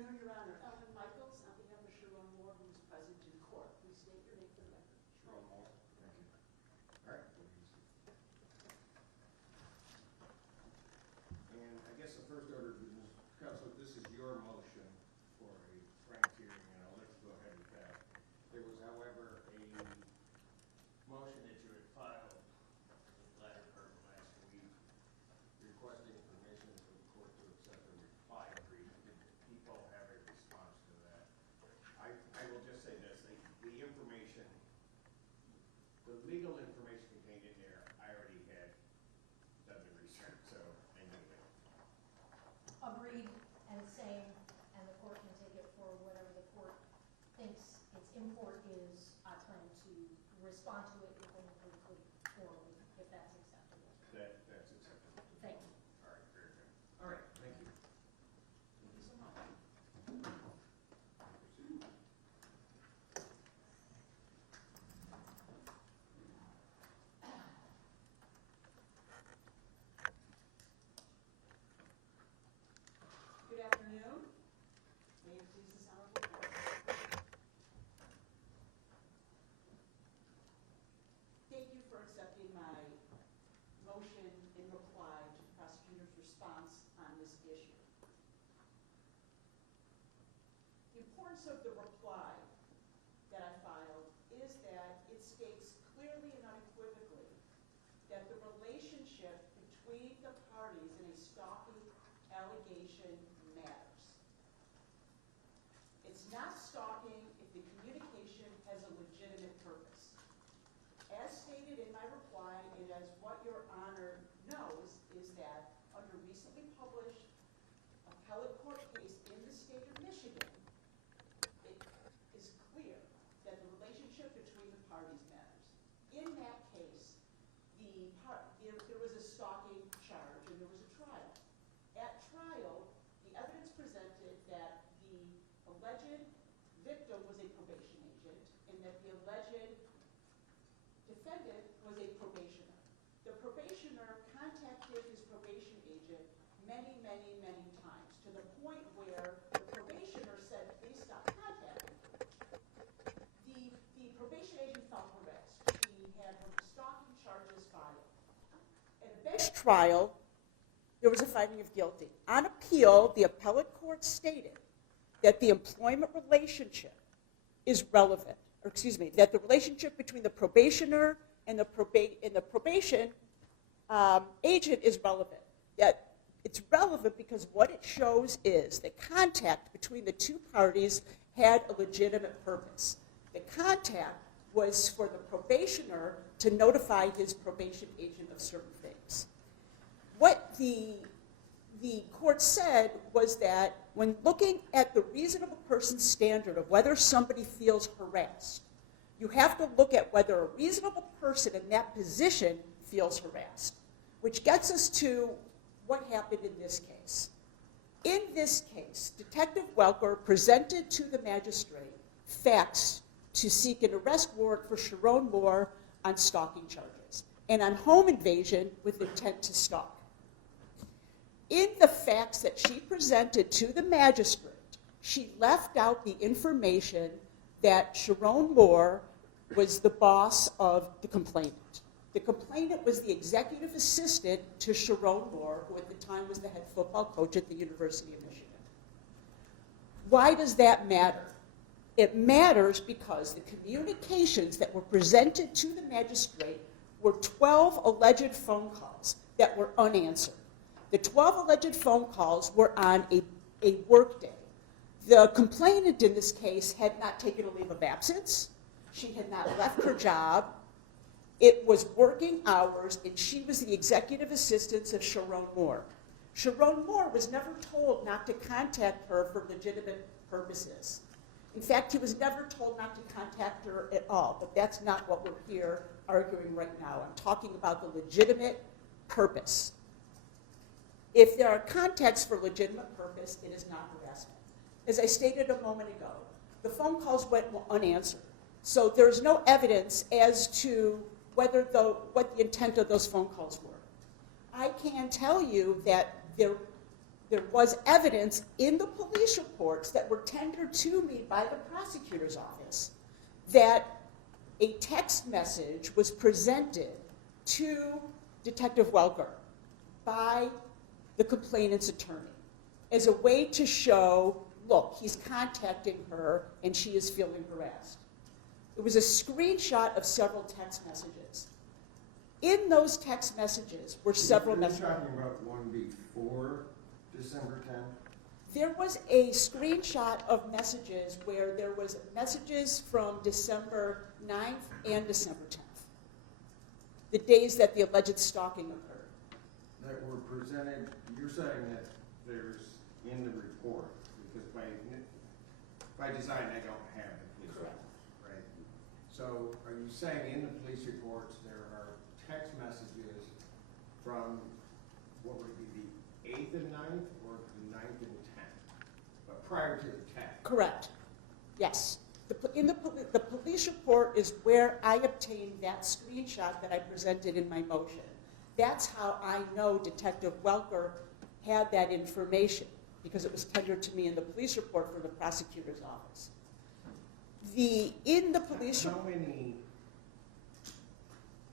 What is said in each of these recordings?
afternoon, Your Honor. Ellen Michaels, on behalf of Sherrone Moore, who is present in court. Please state your name for the record. Sherrone Moore. Thank you. All right. And I guess the first order of business, counsel, this is your motion for a frank hearing, and I'll let you go ahead with that. There was, however, a motion that you had filed in the latter part of last week requesting permission for the court to accept a reply brief. Did people have a response to that? I will just say this, the information, the legal information contained in there, I already had done the research, so I knew it. Agreed, and same, and the court can take it for whatever the court thinks its import is. I plan to respond to it if included orally, if that's acceptable. That's acceptable. Thank you. All right, very good. All right, thank you. Thank you so much. Good afternoon. May it please this honorable court. Thank you for accepting my motion in reply to the prosecutor's response on this issue. The importance of the reply that I filed is that it states clearly and unequivocally that the relationship between the parties in a stalking allegation matters. It's not stalking if the communication has a legitimate purpose. As stated in my reply, and as what Your Honor knows, is that under recently published appellate court case in the state of Michigan, it is clear that the relationship between the parties matters. In that case, there was a stalking charge and there was a trial. At trial, the evidence presented that the alleged victim was a probation agent and that the alleged defendant was a probationer. The probationer contacted his probation agent many, many, many times, to the point where the probationer said, please stop contacting me. The probation agent felt harassed. She had her stalking charges filed. At a bench trial, there was a finding of guilty. On appeal, the appellate court stated that the employment relationship is relevant, that the relationship between the probationer and the probation agent is relevant. That it's relevant because what it shows is the contact between the two parties had a legitimate purpose. The contact was for the probationer to notify his probation agent of certain things. What the court said was that when looking at the reasonable person standard of whether somebody feels harassed, you have to look at whether a reasonable person in that position feels harassed, which gets us to what happened in this case. In this case, Detective Welker presented to the magistrate facts to seek an arrest warrant for Sherrone Moore on stalking charges and on home invasion with intent to stalk. In the facts that she presented to the magistrate, she left out the information that Sherrone Moore was the boss of the complainant. The complainant was the executive assistant to Sherrone Moore, who at the time was the head football coach at the University of Michigan. Why does that matter? It matters because the communications that were presented to the magistrate were 12 alleged phone calls that were unanswered. The 12 alleged phone calls were on a work day. The complainant in this case had not taken a leave of absence. She had not left her job. It was working hours, and she was the executive assistant of Sherrone Moore. Sherrone Moore was never told not to contact her for legitimate purposes. In fact, he was never told not to contact her at all, but that's not what we're here arguing right now. I'm talking about the legitimate purpose. If there are contacts for legitimate purpose, it is not harassment. As I stated a moment ago, the phone calls went unanswered. So there's no evidence as to what the intent of those phone calls were. I can tell you that there was evidence in the police reports that were tendered to me by the prosecutor's office that a text message was presented to Detective Welker by the complainant's attorney as a way to show, look, he's contacting her and she is feeling harassed. It was a screenshot of several text messages. In those text messages were several messages. Are you talking about one before December 10th? There was a screenshot of messages where there was messages from December 9th and December 10th, the days that the alleged stalking occurred. That were presented, you're saying that there's in the report, because by design I don't have the police Correct. reports, right? So are you saying in the police reports there are text messages from, what would it be, the 8th and 9th, or the 9th and 10th? But prior to the 10th? Correct. Yes. The police report is where I obtained that screenshot that I presented in my motion. That's how I know Detective Welker had that information, because it was tendered to me in the police report for the prosecutor's office. In the police How report, many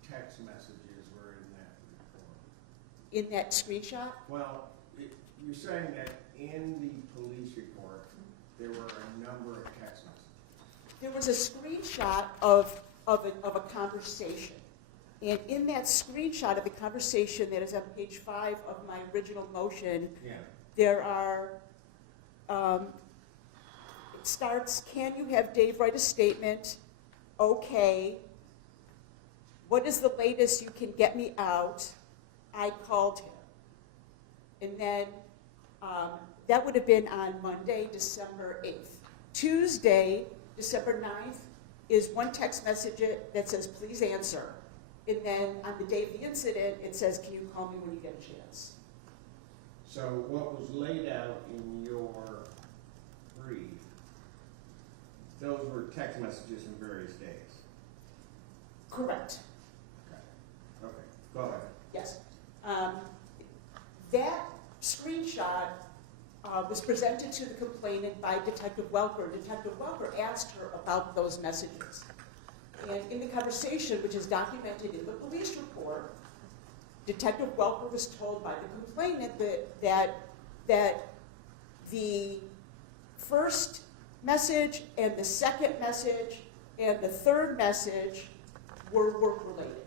text messages were in that report? in that screenshot, Well, you're saying that in the police report, there were a number of text messages. there was a screenshot of a conversation. And in that screenshot of the conversation that is on page 5 of my original motion, Yeah. there are, it starts, can you have Dave write a statement? Okay. What is the latest you can get me out? I called him. And then that would have been on Monday, December 8th. Tuesday, December 9th, is one text message that says, please answer. And then on the day of the incident, it says, can you call me when you get a chance? So what was laid out in your brief, those were text messages in various days? Correct. Okay, go ahead. Yes. That screenshot was presented to the complainant by Detective Welker. Detective Welker asked her about those messages. And in the conversation, which is documented in the police report, Detective Welker was told by the complainant that the first message and the second message and the third message were work-related.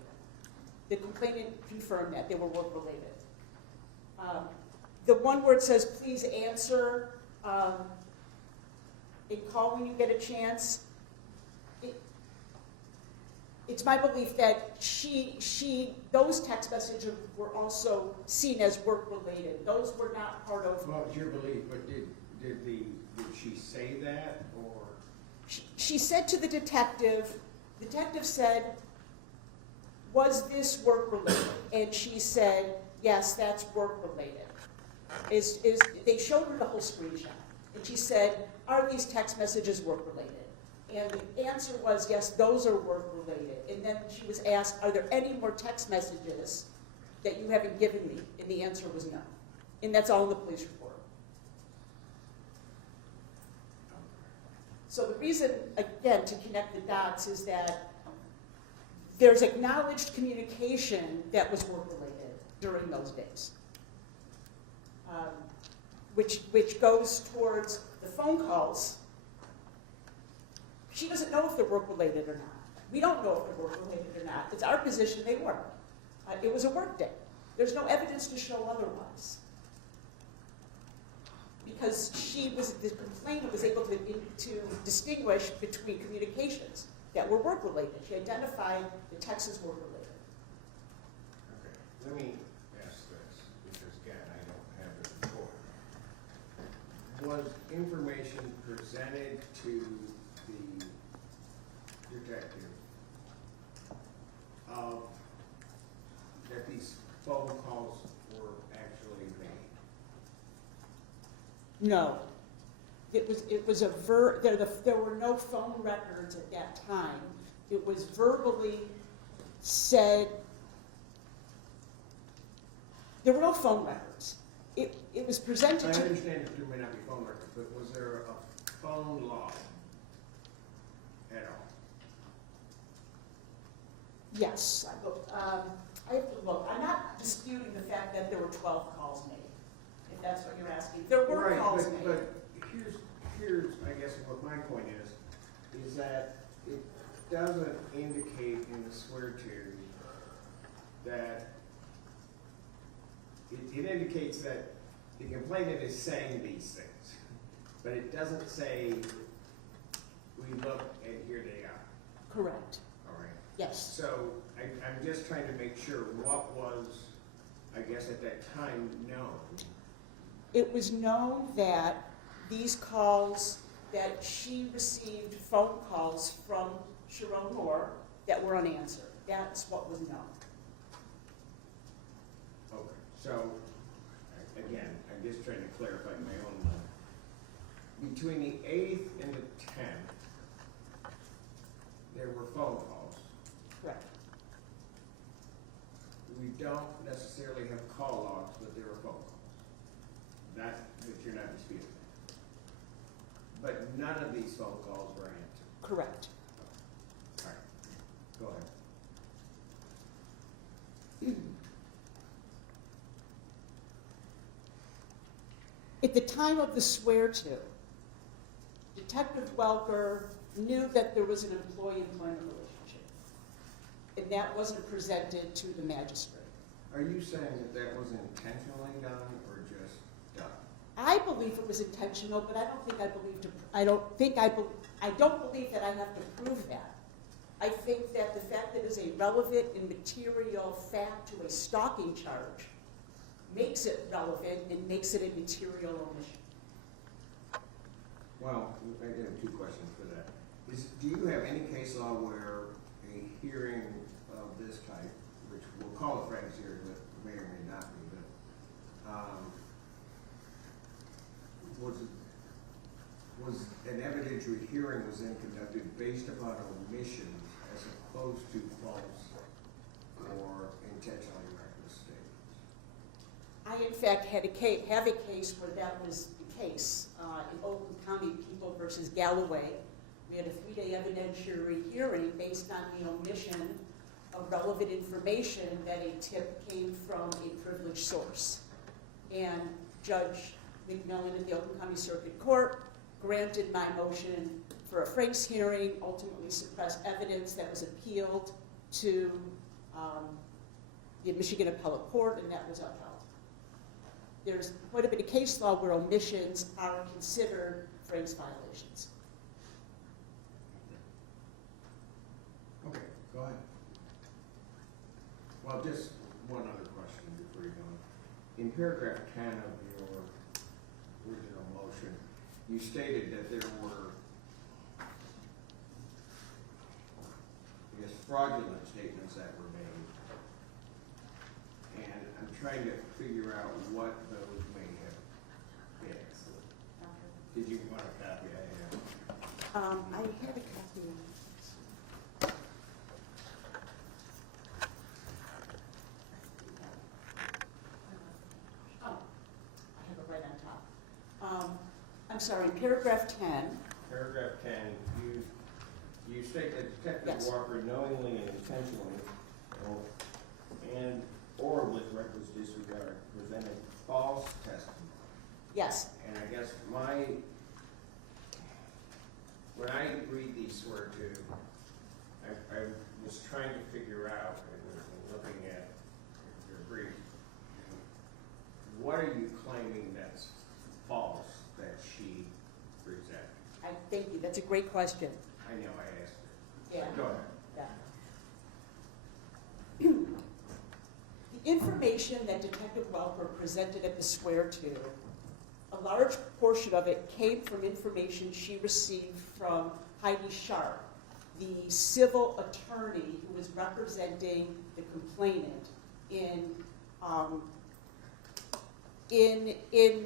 The complainant confirmed that they were work-related. The one where it says, please answer, and call when you get a chance, it's my belief that those text messages were also seen as work-related. Those were not part of. Well, it's your belief, but did she say that, or? She said to the detective said, was this work-related? And she said, yes, that's work-related. They showed her the whole screenshot. And she said, are these text messages work-related? And the answer was, yes, those are work-related. And then she was asked, are there any more text messages that you haven't given me? And the answer was no. And that's all in the police report. So the reason, again, to connect the dots is that there's acknowledged communication that was work-related during those days, which goes towards the phone calls. She doesn't know if they're work-related or not. We don't know if they're work-related or not. It's our position they were. It was a work day. There's no evidence to show otherwise. Because the complainant was able to distinguish between communications that were work-related. She identified the texts as work-related. Okay, let me ask this, because again, I don't have the report. Was information presented to the detective that these phone calls were actually made? No. It was there were no phone records at that time. It was verbally said. There were no phone records. it was I presented to, understand that there may not be phone records, but was there a phone log at all? yes, I have to look, I'm not disputing the fact that there were 12 calls made, if that's what you're asking. There were Right, calls but- made. But here's, I guess, what my point is that it doesn't indicate in the swear to that, it indicates that the complainant is saying these things, but it doesn't say, we look and here they are, Correct, all right? yes. So I'm just trying to make sure what was, I guess, at that time known. It was known that these calls, that she received phone calls from Sherrone Moore that were unanswered. That's what was known. Okay, so, again, I'm just trying to clarify my own mind. Between the 8th and the 10th, there were phone calls. Correct. We don't necessarily have call logs, but there were phone calls. That you're not disputing. But none of these phone calls were answered. Correct. All right, go ahead. At the time of the swear-to, Detective Welker knew that there was an employee-employment relationship, and that wasn't presented to the magistrate. Are you saying that that was intentionally done or just done? I believe it was intentional, but I don't believe that I have to prove that. I think that the fact that it is a relevant and material fact to a stalking charge makes it relevant and makes it a material omission. Well, I have two questions for that. Do you have any case law where a hearing of this type, which we'll call a Frank's hearing, but may or may not be, but, was an evidentiary hearing was then conducted based upon omissions as opposed to false or intentionally reckless statements? I, in fact, have a case where that was the case. In Oakland County, People versus Galloway, we had a 3-day evidentiary hearing based on the omission of relevant information that a tip came from a privileged source. And Judge McMillan at the Oakland County Circuit Court granted my motion for a Frank's hearing, ultimately suppressed evidence that was appealed to the Michigan Appellate Court, and that was upheld. There's quite a bit of case law where omissions are considered Frank's violations. Okay, go ahead. Well, just one other question before you go. In paragraph 10 of your original motion, you stated that there were, I guess, fraudulent statements that were made. And I'm trying to figure out what those may have been. Did you want a copy? I had a copy. Oh, I have it right on top. I'm sorry, paragraph 10. Paragraph 10, you state that Detective Yes. Walker knowingly and intentionally, or with reckless disregard, presented false testimony. Yes, And I guess when I read these swear to, I was trying to figure out, and looking at your brief, what are you claiming that's false that she presented? I thank you. That's a great question. I know I asked her. Yeah. Go ahead. The information that Detective Welker presented at the swear-to, a large portion of it came from information she received from Heidi Sharp, the civil attorney who was representing the complainant in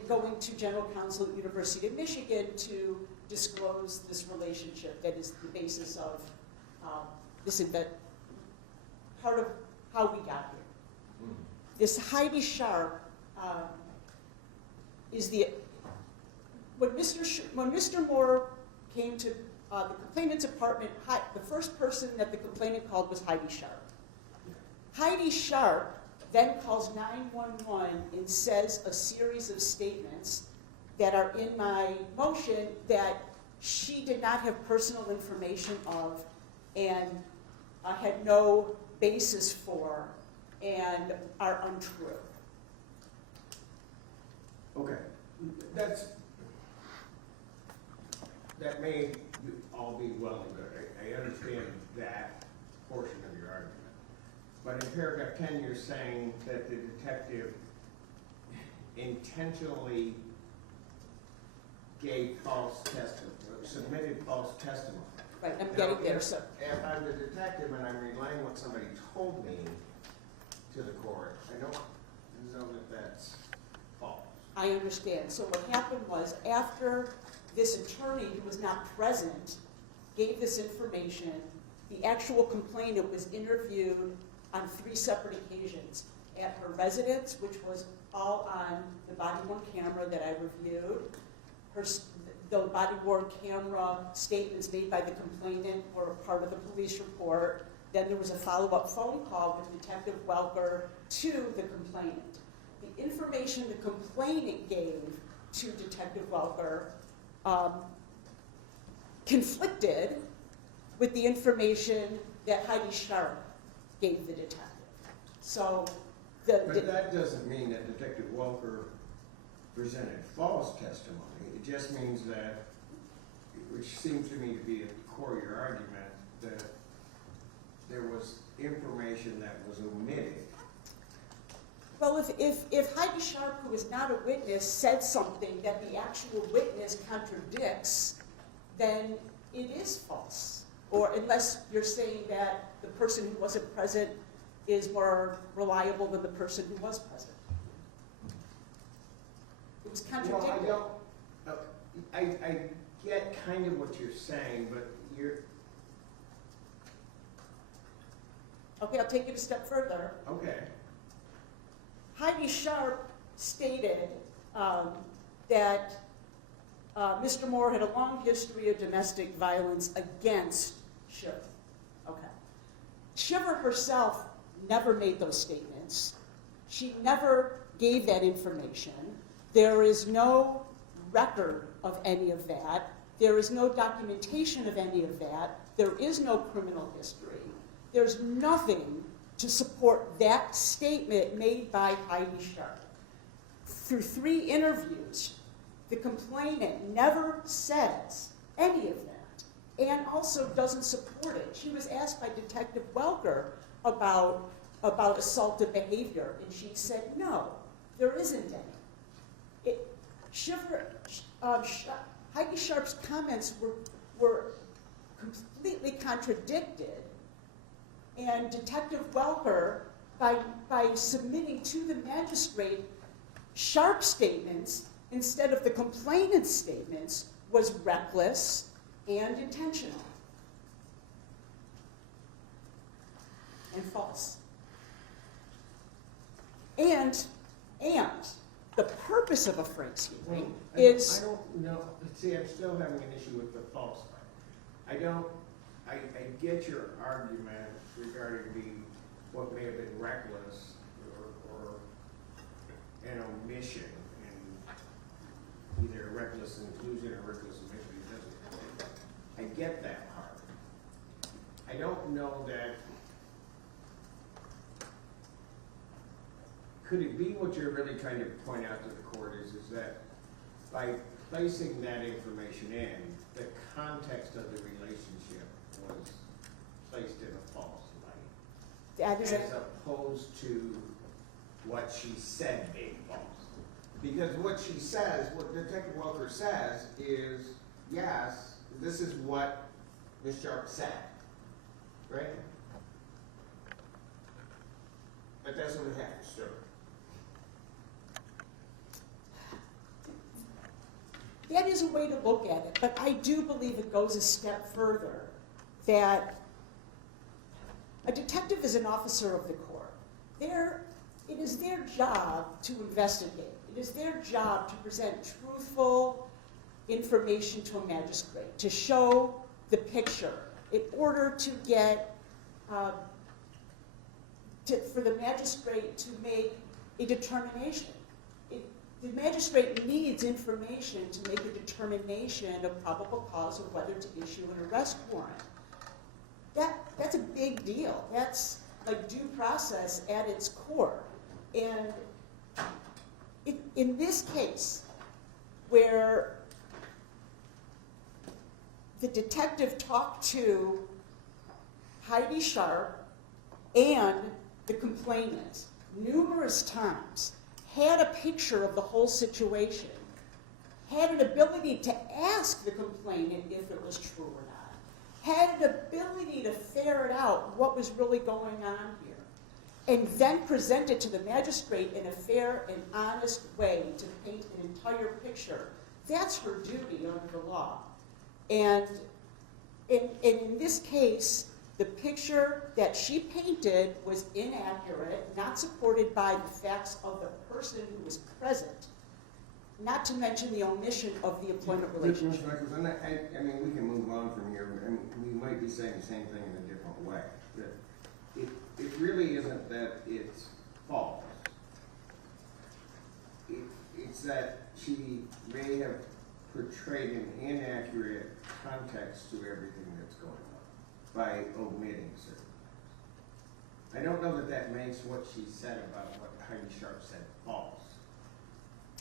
going to General Counsel at University of Michigan to disclose this relationship that is the basis of this event, part of how we got here. This Heidi Sharp is when Mr. Moore came to the complainant's apartment, the first person that the complainant called was Heidi Sharp. Heidi Sharp then calls 911 and says a series of statements that are in my motion that she did not have personal information of and had no basis for and are untrue. Okay, that may all be well and good. I understand that portion of your argument. But in paragraph 10, you're saying that the detective intentionally gave false testimony, submitted false testimony. Right, I'm Now, getting there, sir. If I'm the detective and I'm relaying what somebody told me to the court, I don't know that that's false. I understand. So what happened was after this attorney who was not present gave this information, the actual complainant was interviewed on 3 separate occasions. At her residence, which was all on the body-worn camera that I reviewed. The body-worn camera statements made by the complainant were part of the police report. Then there was a follow-up phone call with Detective Welker to the complainant. The information the complainant gave to Detective Welker conflicted with the information that Heidi Sharp gave the detective. So But that doesn't mean that Detective Welker presented false testimony. It just means that, which seems to me to be at the core of your argument, that there was information that was omitted. well, if Heidi Sharp, who is not a witness, said something that the actual witness contradicts, then it is false. Or unless you're saying that the person who wasn't present is more reliable than the person who was present. It was contradictory. Well, I get kind of what you're saying, but you're, Okay, I'll take it a step further. okay. Heidi Sharp stated that Mr. Moore had a long history of domestic violence against Shiver. Okay. Shiver herself never made those statements. She never gave that information. There is no record of any of that. There is no documentation of any of that. There is no criminal history. There's nothing to support that statement made by Heidi Sharp. Through 3 interviews, the complainant never says any of that and also doesn't support it. She was asked by Detective Welker about assaultive behavior, and she said, no, there isn't any. Heidi Sharp's comments were completely contradicted, and Detective Welker, by submitting to the magistrate Sharp statements instead of the complainant's statements, was reckless and intentional and false. And the purpose of a Frank's hearing is... I don't know, see, I'm still having an issue with the false part. I get your argument regarding what may have been reckless or an omission, and either reckless inclusion or reckless omission. I get that part. I don't know that, could it be what you're really trying to point out to the court is that by placing that information in, the context of the relationship was placed in a false light, That is as opposed to what she said being false. Because what she says, what Detective Welker says is, yes, this is what Ms. Sharp said, right? But that's what happened, sir. That is a way to look at it, but I do believe it goes a step further, that a detective is an officer of the court. It is their job to investigate. It It is their job to present truthful information to a magistrate, to show the picture in order to get, for the magistrate to make a determination. The magistrate needs information to make a determination of probable cause of whether to issue an arrest warrant. That's a big deal. That's like due process at its core. And in this case, where the detective talked to Heidi Sharp and the complainant numerous times, had a picture of the whole situation, had an ability to ask the complainant if it was true or not, had an ability to ferret out what was really going on here, and then present it to the magistrate in a fair and honest way to paint an entire picture. That's her duty under the law. And in this case, the picture that she painted was inaccurate, not supported by the facts of the person who was present, not to mention the omission of the employment relationship. I mean, we can move on from here, and we might be saying the same thing in a different way. It really isn't that it's false. It's that she may have portrayed an inaccurate context to everything that's going on by omitting certain things. I don't know that that makes what she said about what Heidi Sharp said false.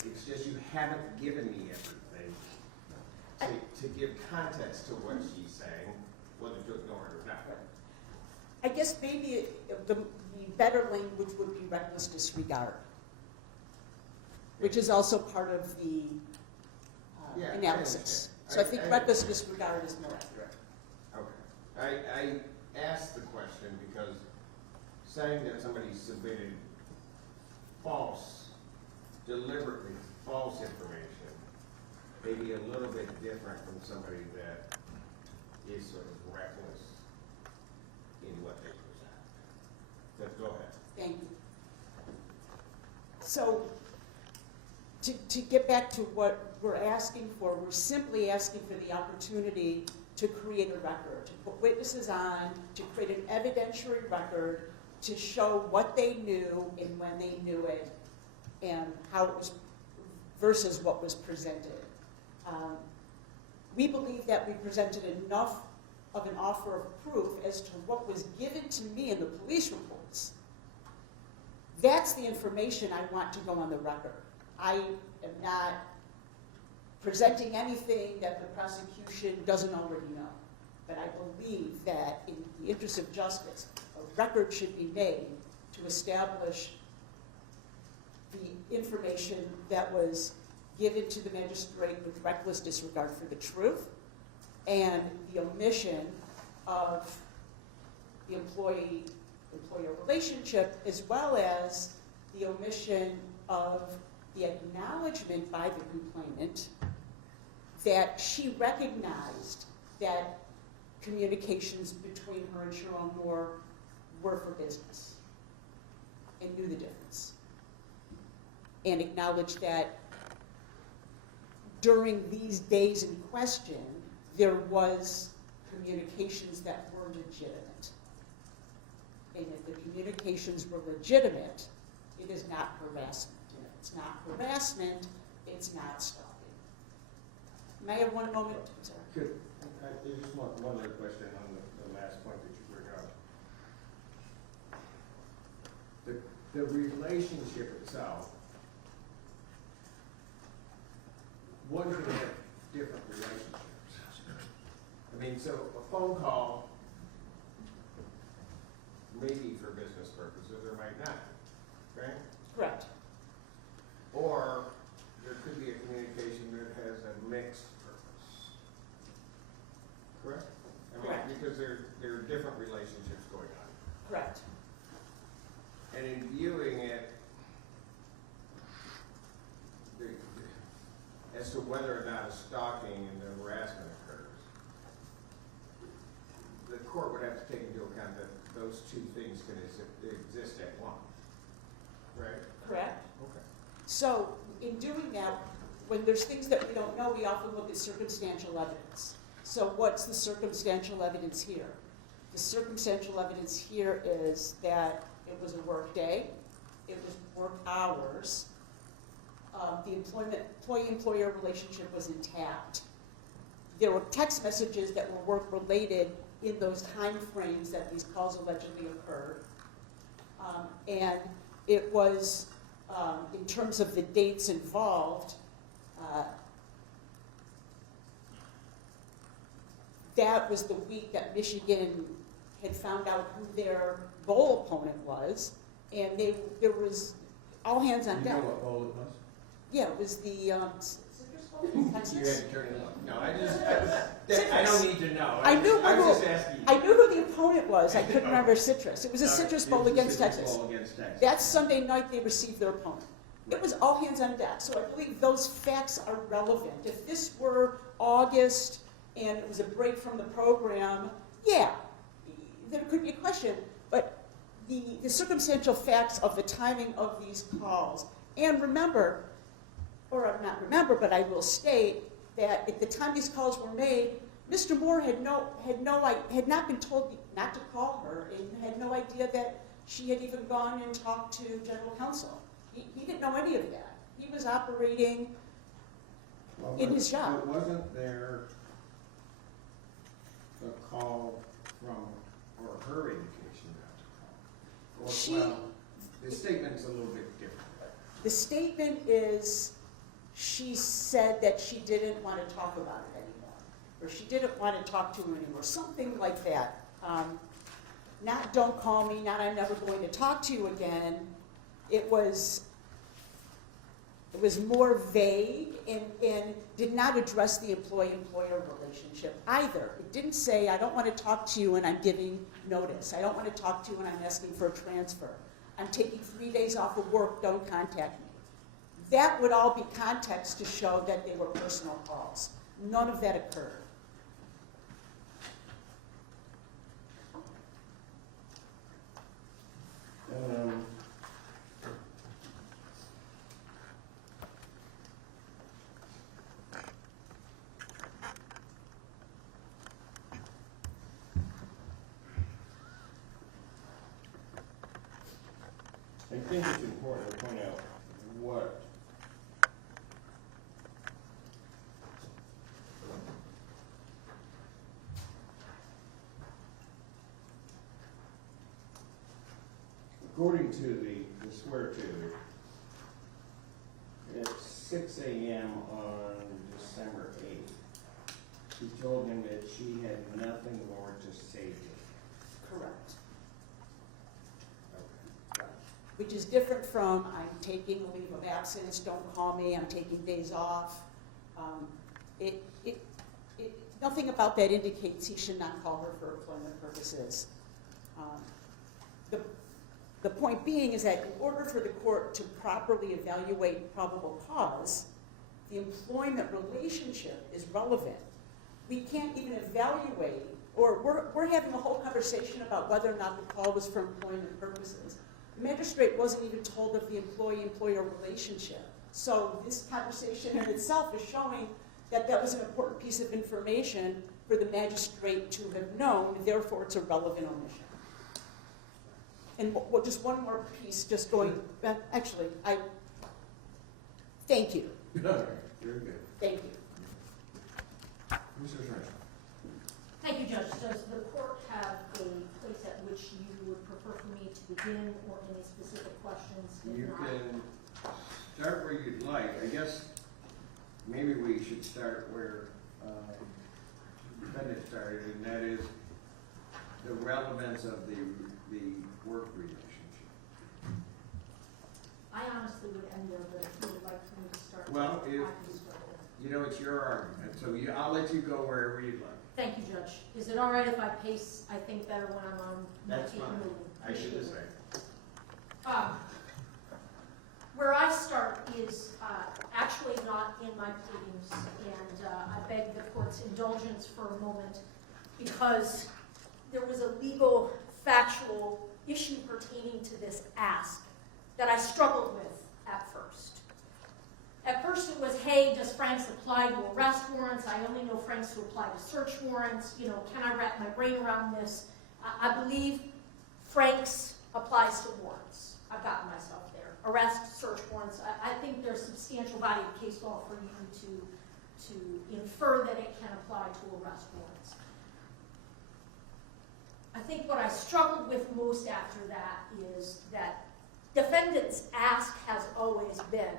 It's just you haven't given me everything to give context to what she's saying, whether to ignore it or not. I guess maybe the better language would be reckless disregard, which is also part of the analysis. So I think reckless disregard is more accurate. Okay. I asked the question because saying that somebody submitted deliberately false information may be a little bit different from somebody that is sort of reckless in what they present. But go ahead. Thank you. So to get back to what we're asking for, we're simply asking for the opportunity to create a record, to put witnesses on, to create an evidentiary record, to show what they knew and when they knew it, and how it was versus what was presented. We believe that we presented enough of an offer of proof as to what was given to me in the police reports. That's the information I want to go on the record. I am not presenting anything that the prosecution doesn't already know. But I believe that in the interest of justice, a record should be made to establish the information that was given to the magistrate with reckless disregard for the truth and the omission of the employee-employer relationship, as well as the omission of the acknowledgement by the complainant that she recognized that communications between her and Sherrone Moore were for business and knew the difference, and acknowledged that during these days in question, there was communications that were legitimate. And if the communications were legitimate, it is not harassment. And if it's not harassment, it's not stalking. May I have one moment? I'm sorry. Good. I just want one other question on the last point that you bring up. The relationship itself, one can have different relationships. I mean, so a phone call may be for business purposes or might not, right? Correct. Or there could be a communication that has a mixed purpose. Correct? I mean, Correct. because there are different relationships going on. Correct. And in viewing it, as to whether or not a stalking and the harassment occurs, the court would have to take into account that those two things can exist at once, right? Correct. Okay. So in doing that, when there's things that we don't know, we often look at circumstantial evidence. So what's the circumstantial evidence here? The circumstantial evidence here is that it was a work day, it was work hours, the employee-employer relationship was intact. There were text messages that were work-related in those time frames that these calls allegedly occurred. And it was, in terms of the dates involved, that was the week that Michigan had found out who their bowl opponent was, and there was all hands on You deck. know what bowl it was? Yeah, it was the Citrus Bowl in You had Texas. to turn it up. No, I don't need to know. I knew I was who- just asking you. I knew who the opponent was. I couldn't remember Citrus. It was a Citrus Bowl It was a against Citrus Texas. Bowl against Texas. That Sunday night, they received their opponent. It was all hands on deck, so I believe those facts are relevant. If this were August and it was a break from the program, yeah, there could be a question, but the circumstantial facts of the timing of these calls, and remember, or not remember, but I will state that at the time these calls were made, Mr. Moore had not been told not to call her, and had no idea that she had even gone and talked to general counsel. He didn't know any of that. He was operating in his job. But wasn't there a call from, or her indication not to call? Or, well, the statement's a little bit different. The statement is, she said that she didn't want to talk about it anymore, or she didn't want to talk to him anymore, something like that. Not don't call me, not I'm never going to talk to you again. It was more vague and did not address the employee-employer relationship either. It didn't say, I don't want to talk to you and I'm giving notice. I don't want to talk to you and I'm asking for a transfer. I'm taking 3 days off of work, don't contact me. That would all be context to show that they were personal calls. None of that occurred. I think it's important to point out what according to the swear-to, at 6 a.m. on December 8th, she told him that she had nothing more to say to him. Correct. Okay. Which is different from, I'm taking a leave of absence, don't call me, I'm taking days off. Nothing about that indicates he should not call her for employment purposes. The point being is that in order for the court to properly evaluate probable cause, the employment relationship is relevant. We can't even evaluate, or we're having a whole conversation about whether or not the call was for employment purposes. The magistrate wasn't even told of the employee-employer relationship. So this conversation in itself is showing that that was an important piece of information for the magistrate to have known, therefore it's a relevant omission. And just one more piece, just going, actually, thank you. Very good. Thank you. Mr. Sherrone. Thank you, Judge. Does the court have a place at which you would prefer for me to begin, or any specific questions? If You not- can start where you'd like. I guess maybe we should start where the defendant started, and that is the relevance of the work relationship. I honestly would end there, but if you would like for me to start, Well, I if- can start there. You know, it's your argument, so I'll let you go wherever you'd like. Thank you, Judge. Is it all right if I pace, I think, better when I'm on my That's feet fine. moving? I should Appreciate just it. say. Where I start is actually not in my pleadings, and I beg the court's indulgence for a moment, because there was a legal, factual issue pertaining to this ask that I struggled with at first. At first it was, hey, does Frank's apply to arrest warrants? I only know Frank's to apply to search warrants. You know, can I wrap my brain around this? I believe Frank's applies to warrants. I've gotten myself there. Arrest, search warrants. I think there's substantial body of case law for you to infer that it can apply to arrest warrants. I think what I struggled with most after that is that defendant's ask has always been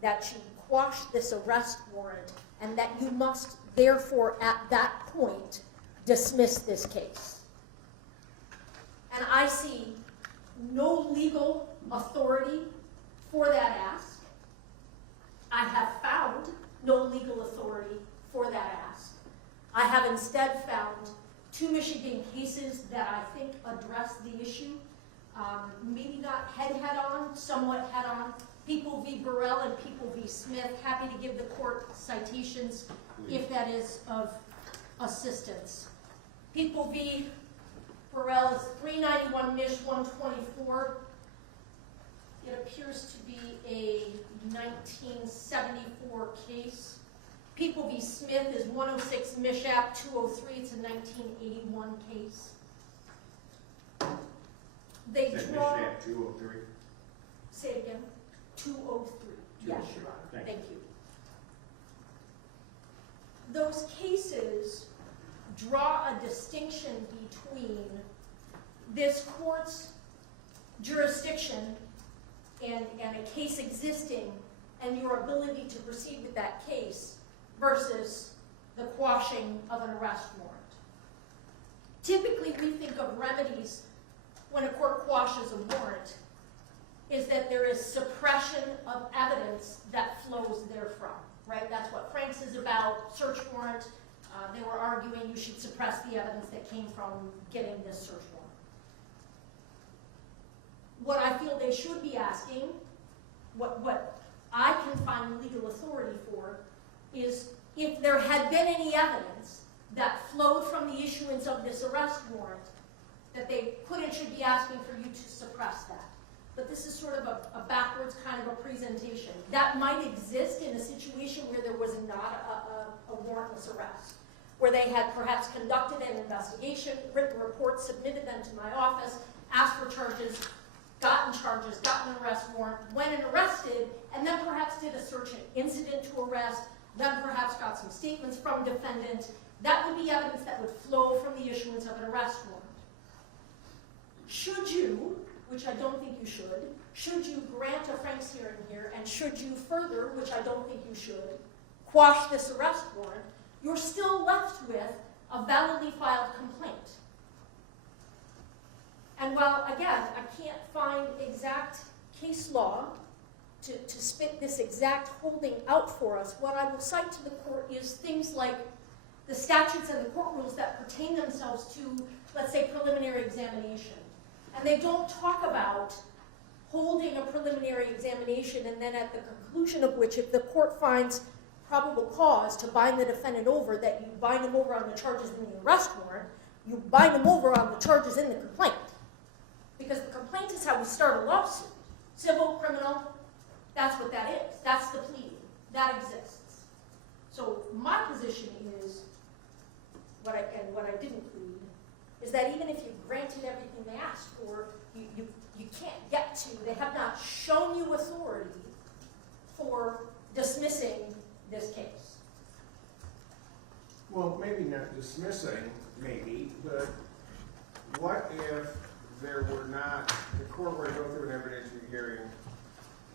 that you quash this arrest warrant and that you must therefore at that point dismiss this case. And I see no legal authority for that ask. I have found no legal authority for that ask. I have instead found 2 Michigan cases that I think address the issue. Maybe not head-on, somewhat head-on. People v. Burrell and People v. Smith. Happy to give the court citations if that is of assistance. People v. Burrell is 391 Mich 124. It appears to be a 1974 case. People v. Smith is 106 Mishap 203. It's a 1981 case. They draw. Mishap 203. Say it again. 203. Yes, Your Honor. Thank you. Those cases draw a distinction between this court's jurisdiction and a case existing and your ability to proceed with that case versus the quashing of an arrest warrant. Typically, we think of remedies when a court quashes a warrant is that there is suppression of evidence that flows therefrom, right? That's what Frank's is about, search warrant. They were arguing you should suppress the evidence that came from getting this search warrant. What I feel they should be asking, what I can find legal authority for, is if there had been any evidence that flowed from the issuance of this arrest warrant, that they could and should be asking for you to suppress that. But this is sort of a backwards kind of a presentation. That might exist in a situation where there was not a warrantless arrest, where they had perhaps conducted an investigation, written reports, submitted them to my office, asked for charges, gotten an arrest warrant, went and arrested, and then perhaps did a search and incident to arrest, then perhaps got some statements from defendant. That would be evidence that would flow from the issuance of an arrest warrant. Should you, which I don't think you should you grant a Frank's hearing here, and should you further, which I don't think you should, quash this arrest warrant, you're still left with a validly filed complaint. And while, again, I can't find exact case law to spit this exact holding out for us, what I will cite to the court is things like the statutes and the court rules that pertain themselves to, let's say, preliminary examination. And they don't talk about holding a preliminary examination and then at the conclusion of which, if the court finds probable cause to bind the defendant over, that you bind him over on the charges in the arrest warrant, you bind him over on the charges in the complaint. Because the complaint is how we start a lawsuit. Civil, criminal, that's what that is. That's the pleading. That exists. So my position is, what I didn't plead, is that even if you granted everything they asked for, you can't get to, they have not shown you authority for dismissing this case. Well, maybe not dismissing, maybe, but what if there were not, the court were to go through an evidentiary hearing,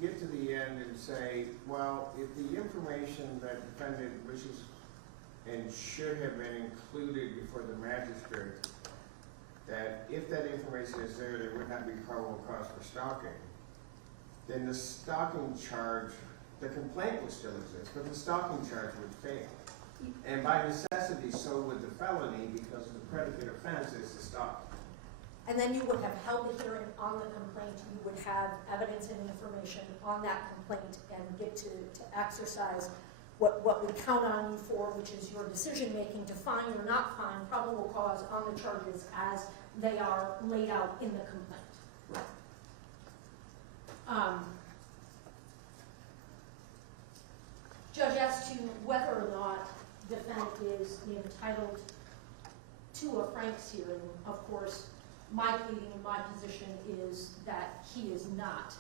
get to the end and say, well, if the information that defendant wishes and should have been included before the magistrate, that if that information is there, there would not be probable cause for stalking, then the stalking charge, the complaint would still exist, but the stalking charge would fail. And by necessity, so would the felony, because the predicate offense is the stalking. And then you would have held the hearing on the complaint. You would have evidence and information on that complaint and get to exercise what we count on you for, which is your decision-making to find or not find probable cause on the charges as they are laid out in the complaint. defendant is entitled to a Franks hearing, of course, my pleading and my position is that he is not.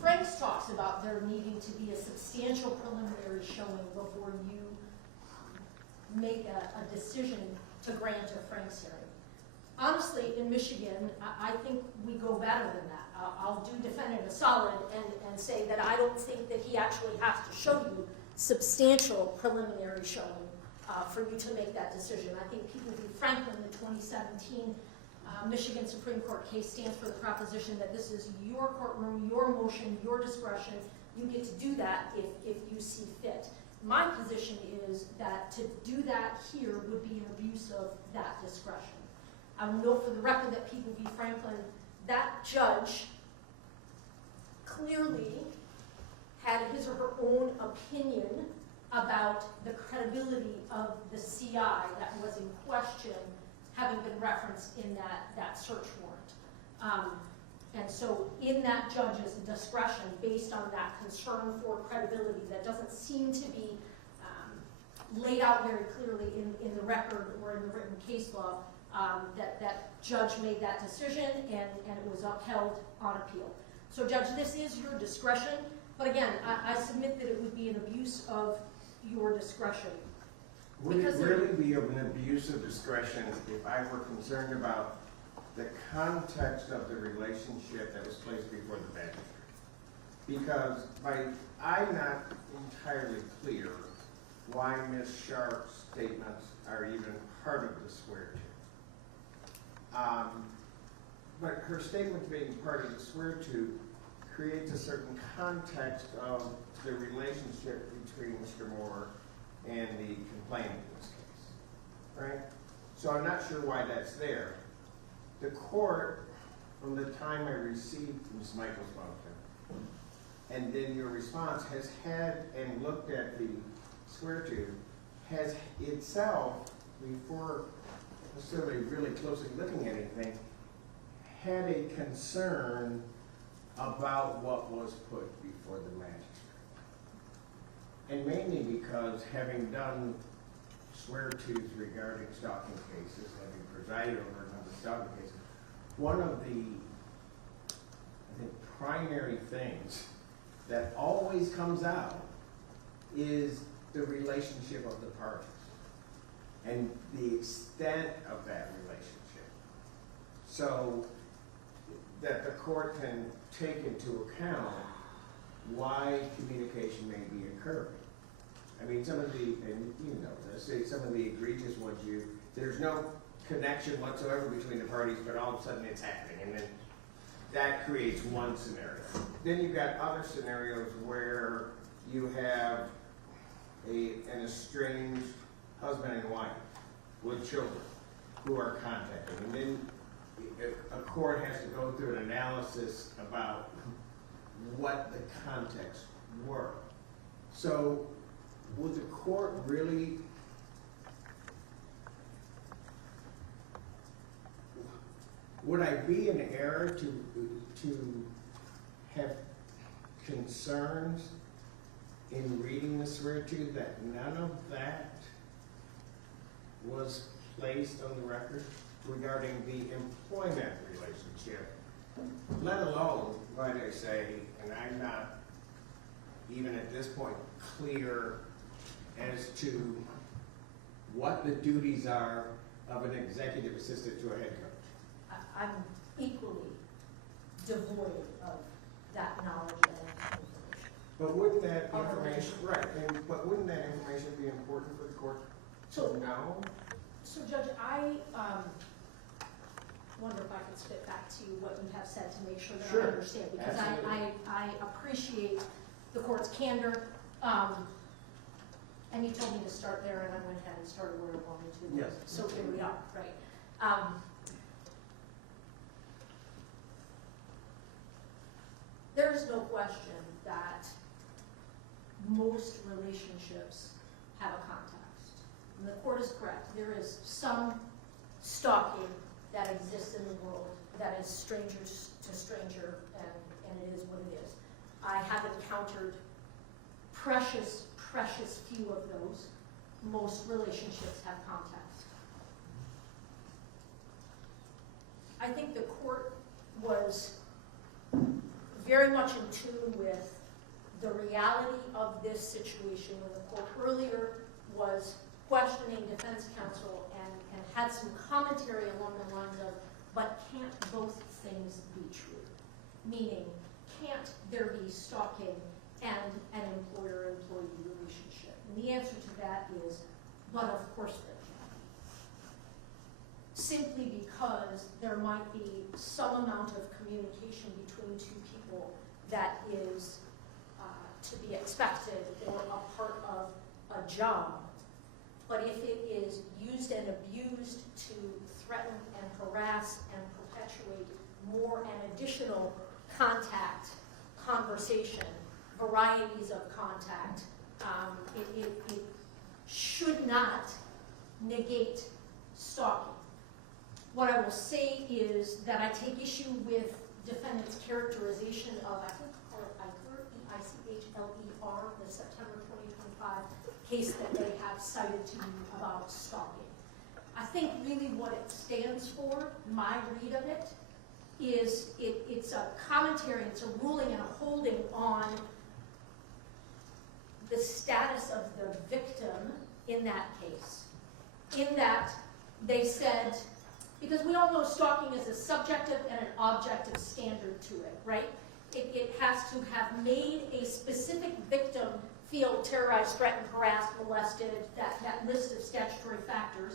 Franks talks about there needing to be a substantial preliminary showing before you make a decision to grant a Franks hearing. Honestly, in Michigan, I think we go better than that. I'll do defendant a solid and say that I don't think that he actually has to show you substantial preliminary showing for you to make that decision. I think People v. Franklin, the 2017 Michigan Supreme Court case, stands for the proposition that this is your courtroom, your motion, your discretion. You get to do that if you see fit. My position is that to do that here would be an abuse of that discretion. I will note for the record that People v. Franklin, that judge clearly had his or her own opinion about the credibility of the CI that was in question, having been referenced in that search warrant. And so in that judge's discretion, based on that concern for credibility that doesn't seem to be laid out very clearly in the record or in the written case law, that judge made that decision and it was upheld on appeal. So Judge, this is your discretion, but again, I submit that it would be an abuse of your discretion. Would it really be an abuse of discretion if I were concerned about the context of the relationship that was placed before the magistrate? Because I'm not entirely clear why Ms. Sharp's statements are even part of the swear-to. But her statement being part of the swear-to creates a certain context of the relationship between Mr. Moore and the complainant in this case, right? So I'm not sure why that's there. The court, from the time I received Ms. Michael's motion, and then your response, has had and looked at the swear-to, has itself, before necessarily really closely looking at anything, had a concern about what was put before the magistrate. And mainly because having done swear-tos regarding stalking cases, having presided over a number of stalking cases, one of the, I think, primary things that always comes out is the relationship of the parties and the extent of that relationship. So that the court can take into account why communication may be occurring. I mean, some of the, and you know this, some of the egregious ones, there's no connection whatsoever between the parties, but all of a sudden it's happening, and then that creates one scenario. Then you've got other scenarios where you have an estranged husband and wife with children who are contacting, and then a court has to go through an analysis about what the context were. So would the court really, would I be in error to have concerns in reading the swear-to that none of that was placed on the record regarding the employment relationship, let alone, might I say, and I'm not even at this point clear as to what the duties are of an executive assistant to a head coach. I'm equally devoid of that knowledge and information. But wouldn't that information, right, but wouldn't that information be important for the court to know? So Judge, I wonder if I could spit back to you what you have said to make sure that I understand, because I appreciate the court's candor, and you told me to start there, and I went ahead and started where I wanted to. Yes. So here we are, right. There is no question that most relationships have a context. And the court is correct. There is some stalking that exists in the world that is strangers to to stranger, and it is what it is. I have encountered precious few of those. Most relationships have context. I think the court was very much in tune with the reality of this situation when the court earlier was questioning defense counsel and had some commentary along the lines of, but can't both things be true? Meaning, can't there be stalking and an employer-employee relationship? And the answer to that is, but of course there can. Simply because there might be some amount of communication between two people that is to be expected or a part of a job. But if it is used and abused to threaten and harass and perpetuate more and additional contact, conversation, varieties of contact, it should not negate stalking. What I will say is that I take issue with defendant's characterization of, I think, EICHLER, the September 2025 case that they have cited to you about stalking. I think really what it stands for, my read of it, is it's a commentary, it's a ruling and a holding on the status of the victim in that case. In that they said, because we all know stalking is a subjective and an objective standard to it, right? It has to have made a specific victim feel terrorized, threatened, harassed, molested, that list of statutory factors.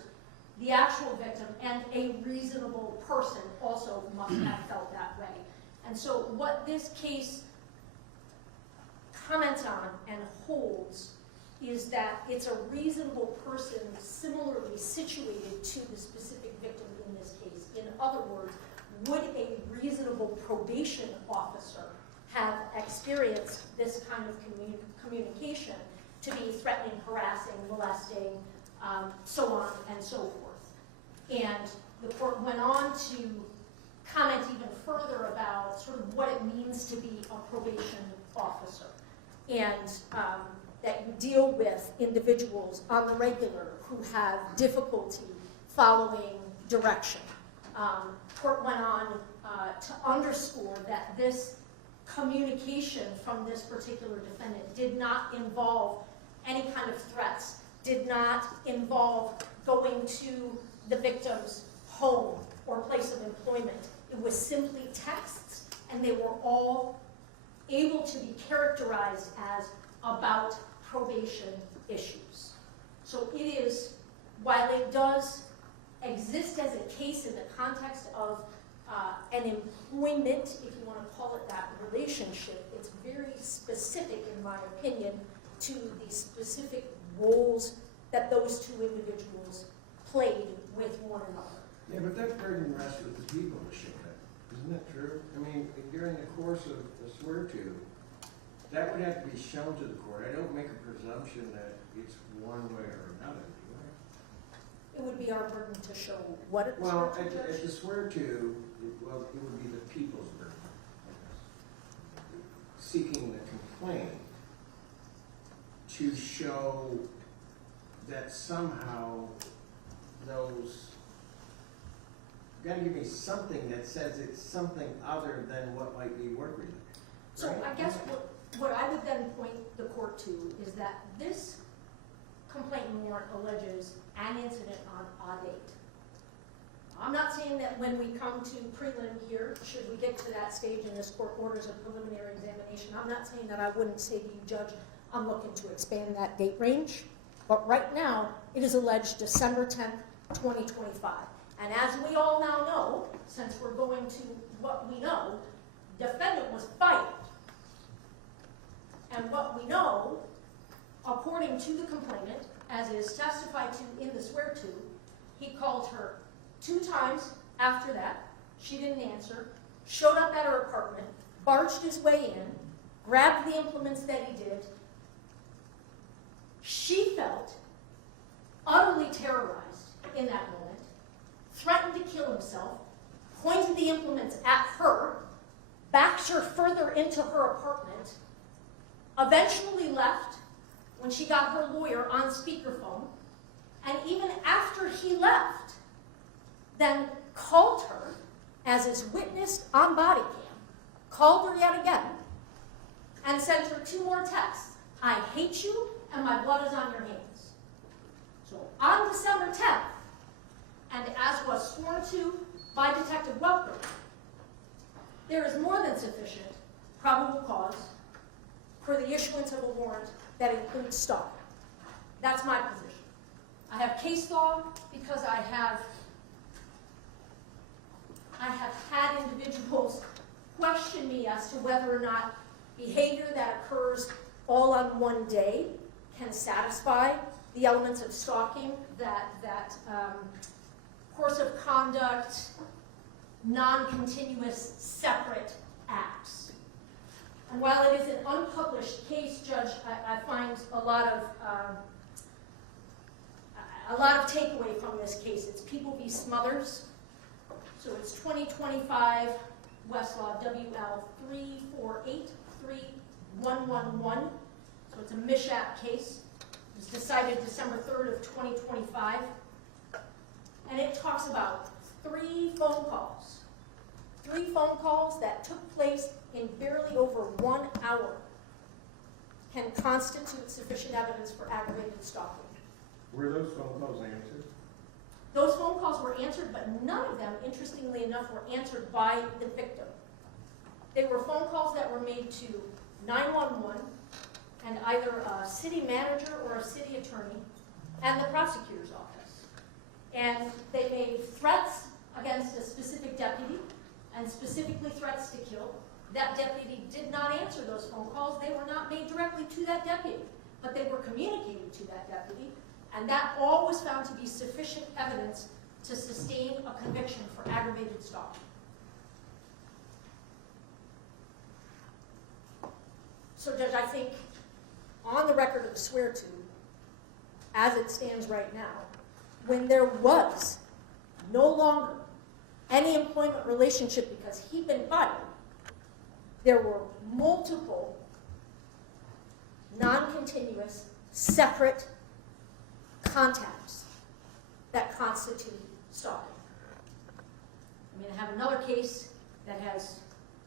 The actual victim and a reasonable person also must have felt that way. And so what this case comments on and holds is that it's a reasonable person similarly situated to the specific victim in this case. In other words, would a reasonable probation officer have experienced this kind of communication to be threatening, harassing, molesting, so on and so forth? And the court went on to comment even further about sort of what it means to be a probation officer, and that you deal with individuals on the regular who have difficulty following direction. Court went on to underscore that this communication from this particular defendant did not involve any kind of threats, did not involve going to the victim's home or place of employment. It was simply texts, and they were all able to be characterized as about probation issues. So it is, while it does exist as a case in the context of an employment, if you want to call it that, relationship, it's very specific, in my opinion, to the specific roles that those two individuals played with one another. Yeah, but that burden rests with the people to show that. Isn't that true? I mean, during the course of a swear to, that would have to be shown to the court. I don't make a presumption that it's one way or another, do I? It would be our burden to show what it's Well, at the swear to, it would be the people's burden, I guess. Seeking the complaint to show that somehow those, you gotta give me something that says it's something other than what might be work related. So right? I guess what I would then point the court to is that this complaint warrant alleges an incident on a date. I'm not saying that when we come to prelim here, should we get to that stage and this court orders a preliminary examination, I'm not saying that I wouldn't say to you, Judge, I'm looking to expand that date range. But right now, it is alleged December 10th, 2025. And as we all now know, since we're going to what we know, defendant was fired. And what we know, according to the complainant, as is testified to in the swear to, he called her 2 times after that. She didn't answer, showed up at her apartment, barged his way in, grabbed the implements that he did. She felt utterly terrorized in that moment, threatened to kill himself, pointed the implements at her, further into her apartment, eventually left when she got her lawyer on speakerphone, and even after he left, then called her, as is witnessed on body cam, called her yet again, and sent her 2 more texts. I hate you, and my blood is on your hands. So on December 10th, and as was sworn to by Detective Welker, there is more than sufficient probable cause for the issuance of a warrant that includes stalking. That's my position. I have case law because I have had individuals question me as to whether or not behavior that occurs all on one day can satisfy the elements of stalking, that course of conduct, non-continuous, separate acts. And while it is an unpublished case, Judge, I find a lot of takeaway from this case. It's People v. Smothers. So it's 2025 Westlaw WL 3483111. So it's a Mishap case. It was decided December 3rd of 2025. And it talks about 3 phone calls. 3 phone calls that took place in barely over 1 hour can constitute sufficient evidence for aggravated stalking. Were those phone calls answered? Those phone calls were answered, but none of them, interestingly enough, were answered by the victim. They were phone calls that were made to 911 and either a city manager or a city attorney and the prosecutor's office. And they made threats against a specific deputy and specifically threats to kill. That deputy did not answer those phone calls. They were not made directly to that deputy, but they were communicated to that deputy. And that all was found to be sufficient evidence to sustain a conviction for aggravated stalking. So, Judge, I think on the record of the swear-to, as it stands right now, when there was no longer any employment relationship because he'd been fired, there were multiple non-continuous, separate contacts that constitute stalking. I mean, I have another case that has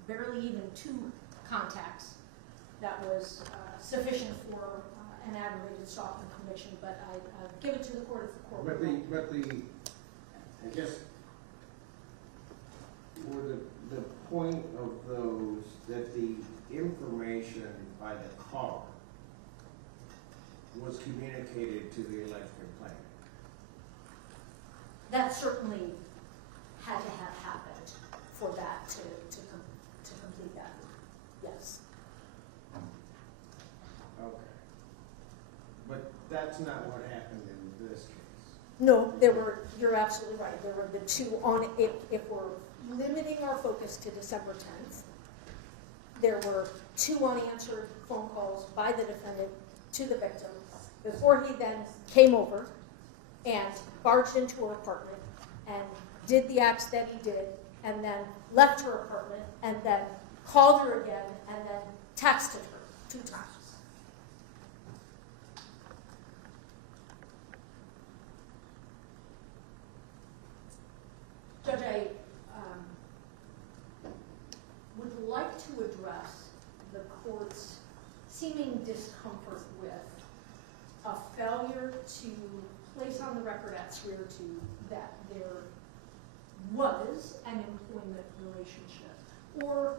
barely even 2 contacts that was sufficient for an aggravated stalking conviction, but I give it to the court if the court would like. But I guess, were the point of those that the information by the caller was communicated to the alleged complainant? That certainly had to have happened for that to complete that, yes. Okay. But that's not what happened in this case. No, you're absolutely right. There were the 2 if we're limiting our focus to December 10th, there were 2 unanswered phone calls by the defendant to the victim before he then came over and barged into her apartment and did the acts that he did, and then left her apartment, and then called her again, and then texted her 2 times. Judge, I would like to address the court's seeming discomfort with a failure to place on the record at swear-to that there was an employment relationship, or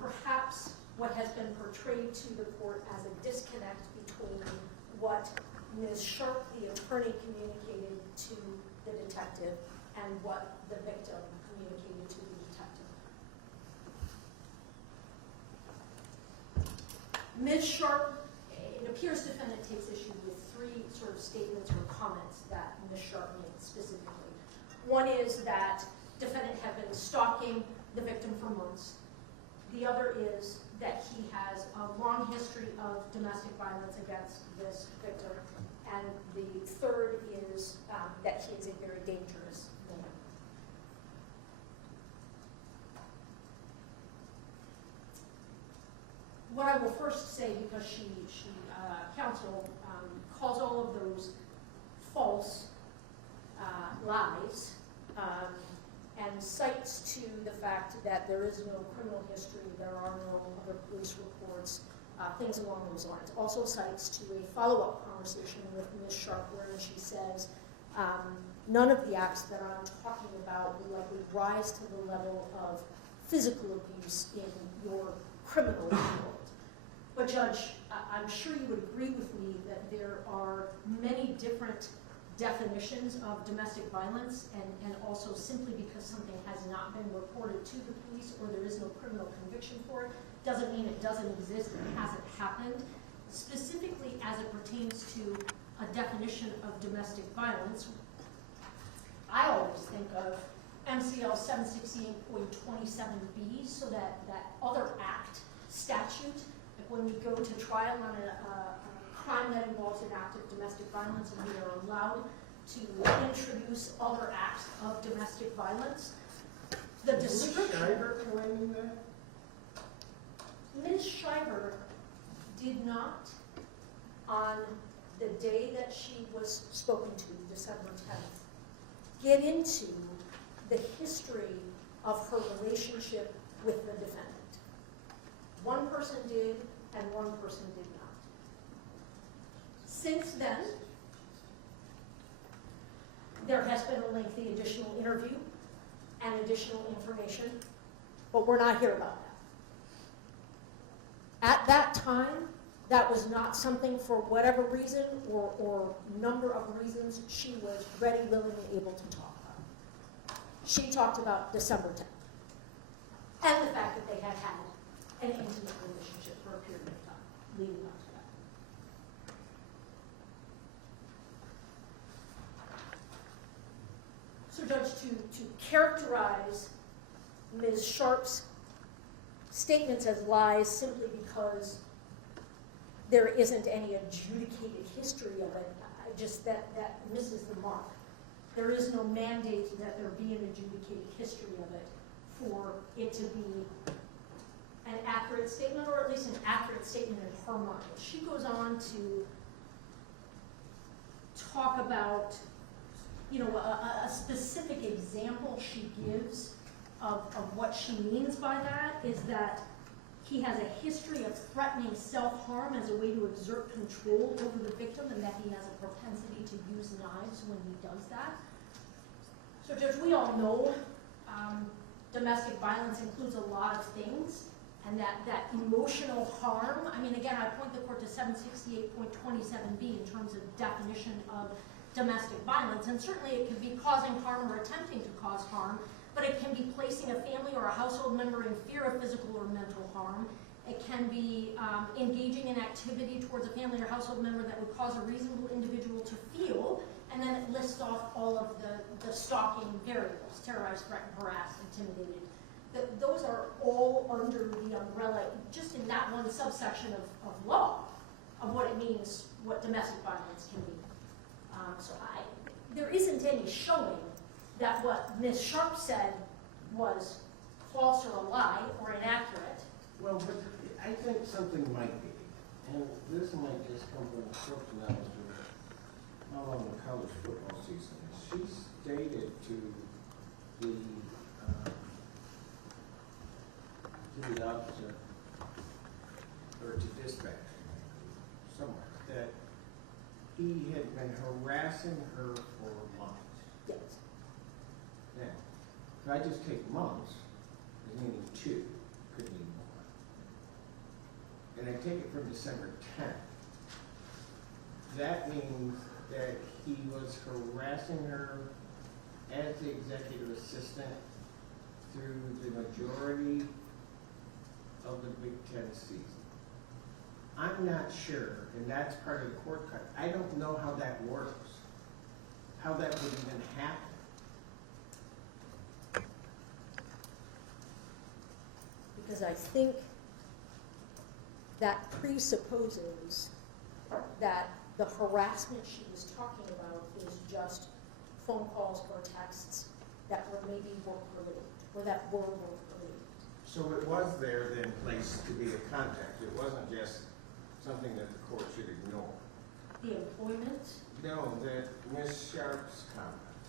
perhaps what has been portrayed to the court as a disconnect between what Ms. Sharp, the attorney, communicated to the detective and what the victim communicated to the detective. Ms. Sharp, it appears defendant takes issue with 3 sort of statements or comments that Ms. Sharp made specifically. One is that defendant had been stalking the victim for months. The other is that he has a long history of domestic violence against this victim. And the third is that he is a very dangerous man. what I will first say, because counsel calls all of those false lies, and cites to the fact that there is no criminal history, there are no other police reports, things along those lines. Also cites to a follow-up conversation with Ms. Sharp wherein she says, none of the acts that I'm talking about will likely rise to the level of physical abuse in your criminal world. But Judge, I'm sure you would agree with me that there are many different definitions of domestic violence, and also simply because something has not been reported to the police or there is no criminal conviction for it, doesn't mean it doesn't exist and hasn't happened. Specifically as it pertains to a definition of domestic violence, I always think of MCL 768.27b, so that other act statute, like when we go to trial on a crime that involves an act of domestic violence and we are allowed to introduce other acts of domestic violence, the description... Ms. Shiver claiming that? Ms. Shiver did not, on the day that she was spoken to, December 10th, get into the history of her relationship with the defendant. One person did, and one person did not. Since then, there has been a lengthy additional interview and additional information, but we're not here about that. At that time, that was not something, for whatever reason or number of reasons, she was ready, willing, and able to talk about. She talked about December 10th and the fact that they had had an intimate relationship for a period of time leading up to that. So Judge, to characterize Ms. Sharp's statements as lies simply because there isn't any adjudicated history of it, that misses the mark. There is no mandate that there be an adjudicated history of it for it to be an accurate statement, or at least an accurate statement in her mind. She goes on to talk about, a specific example she gives of what she means by that is that he has a history of threatening self-harm as a way to exert control over the victim, and that he has a propensity to use knives when he does that. So Judge, we all know domestic violence includes a lot of things, and that emotional harm, again, I point the court to 768.27b in terms of definition of domestic violence, and certainly it could be causing harm or attempting to cause harm, but it can be placing a family or a household member in fear of physical or mental harm. It can be engaging in activity towards a family or household member that would cause a reasonable individual to feel, and then it lists off all of the stalking variables: terrorize, threaten, harass, intimidated. Those are all under the umbrella, just in that one subsection of law, of what it means, what domestic violence can be. There isn't any showing that what Ms. Sharp said was false or a lie or inaccurate. Well, but I think something might be, and this might just come from short knowledge of how long the college football season is. She stated to the officer, or to dispatch, somewhere, that he had been harassing her for months. Yes. Now, if I just take months, meaning 2, could mean more. And I take it from December 10th. That means that he was harassing her as the executive assistant through the majority of the Big Ten season. I'm not sure, and that's part of the court cut. I don't know how that works, how that would even happen. Because I think that presupposes that the harassment she was talking about is just phone calls or texts that were maybe work-related, or that were work-related. So it was there then placed to be a context. It wasn't just something that the court should ignore. The employment, No, that Ms. Sharp's comments.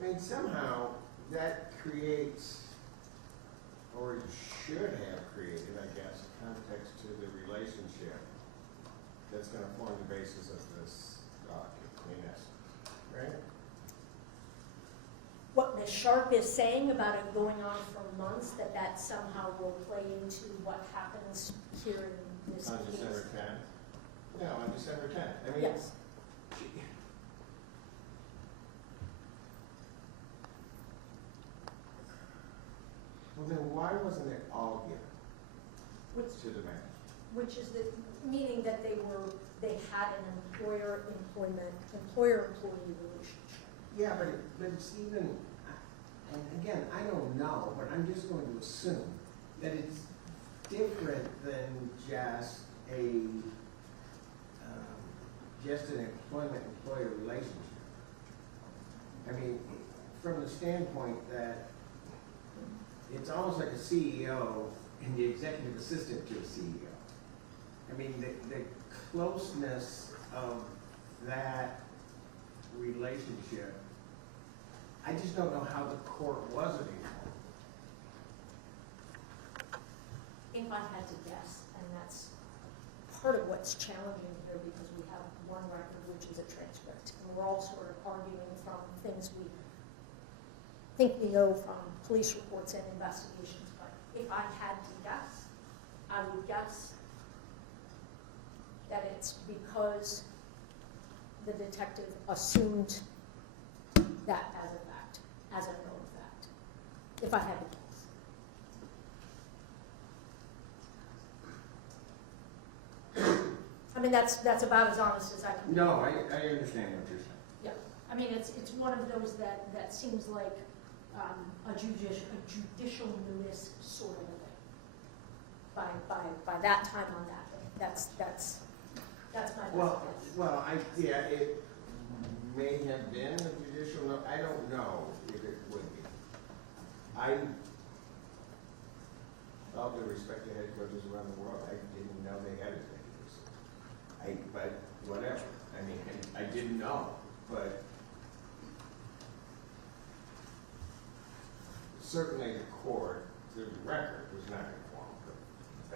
I mean, somehow that creates, or it should have created, I guess, a context to the relationship that's going to form the basis of this document, in essence, right? what Ms. Sharp is saying about it going on for months, that somehow will play into what happens here in this On case. December 10th? No, on December 10th. I mean, Yes. well, then why wasn't it all given Which, to the manager? which is the, meaning that they had an employee-employee relationship. Yeah, but it's even, and again, I don't know, but I'm just going to assume that it's different than just just an employment-employer relationship. I mean, from the standpoint that it's almost like a CEO and the executive assistant to a CEO. I mean, the closeness of that relationship, I just don't know how the court was anymore. If I had to guess, and that's part of what's challenging here, because we have one record, which is a transcript, and we're all sort of arguing from things we think we know from police reports and investigations. But if I had to guess, I would guess that it's because the detective assumed that as a fact, as a known fact, if I had to guess. I mean, that's about as honest as I can be. No, I understand what you're saying. Yeah, I mean, it's one of those that seems like a judicial notice sort of a thing. By that time on that day, that's my best guess. Well, it may have been a judicial note. I don't know if it would be. All due respect to head coaches around the world, I didn't know they had executives. But whatever. I mean, I didn't know, but certainly the court, through the record, was not informed of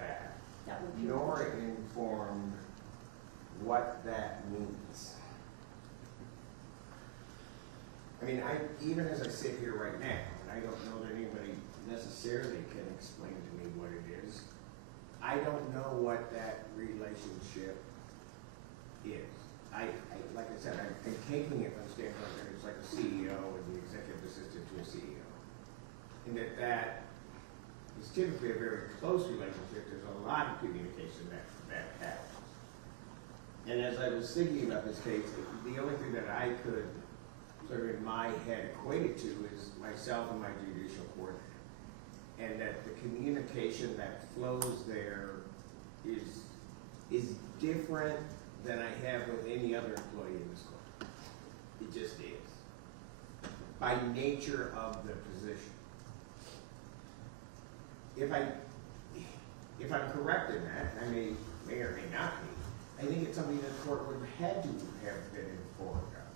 that, That would be. nor informed what that means. I mean, even as I sit here right now, and I don't know that anybody necessarily can explain to me what it is, I don't know what that relationship is. Like I said, I'm taking it from the standpoint that it's like a CEO and the executive assistant to a CEO. And that is typically a very close relationship. There's a lot of communication that happens. And as I was thinking about this case, the only thing that I could sort of in my head equate it to is myself and my judicial court. And that the communication that flows there is different than I have with any other employee in this court. It just is. By nature of the position. If I'm correct in that, I may or may not be, I think it's something that the court would have had to have been informed of.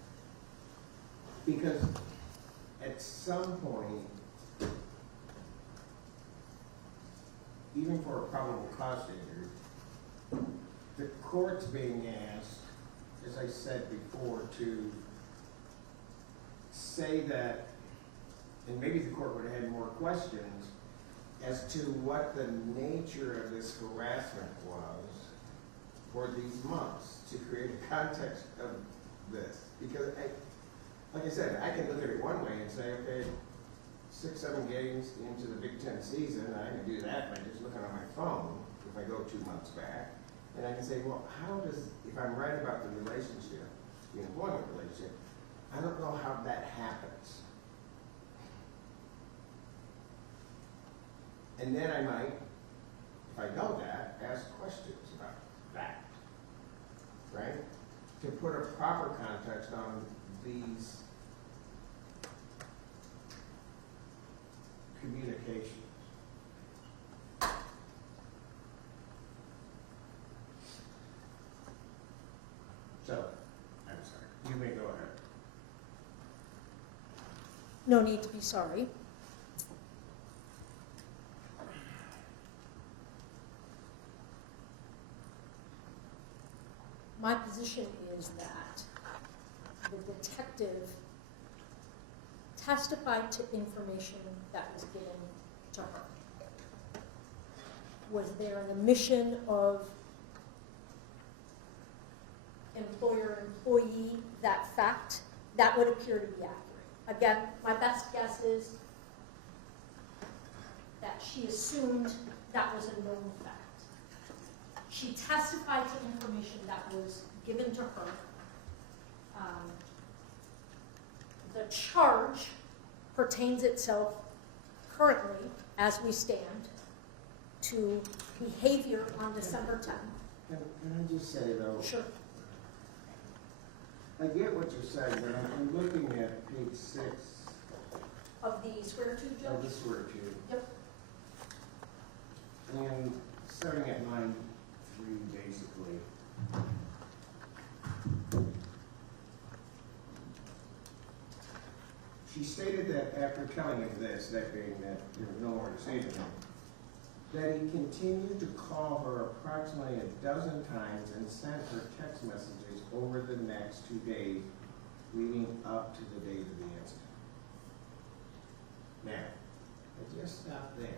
Because at some point, even for a probable cause standard, the court's being asked, as I said before, to say that, and maybe the court would have had more questions as to what the nature of this harassment was for these months to create a context of this. Because, like I said, I can look at it one way and say, okay, 6-7 games into the Big Ten season, I can do that by just looking on my phone if I go 2 months back. And I can say, well, if I'm right about the relationship, the employment relationship, I don't know how that happens. And then I might, if I know that, ask questions about that, right? To put a proper context on these justifications. So, I'm sorry, you may go ahead. No need to be sorry. My position is that the detective testified to information that was given to her. Was there an omission of employer-employee, that fact? That would appear to be accurate. Again, my best guess is that she assumed that was a known fact. She testified to information that was given to her. The charge pertains itself currently, as we stand, to behavior on December 10th. Can I just say though? Sure. I get what you're saying, but I'm looking at page 6 Of the swear to, of Judge? the swear to. Yep. And starting at line 3, basically. She stated that after telling him this, that being that there was no more to say to him, that he continued to call her approximately 12 times and sent her text messages over the next 2 days leading up to the date of the incident. Now, I just stop there.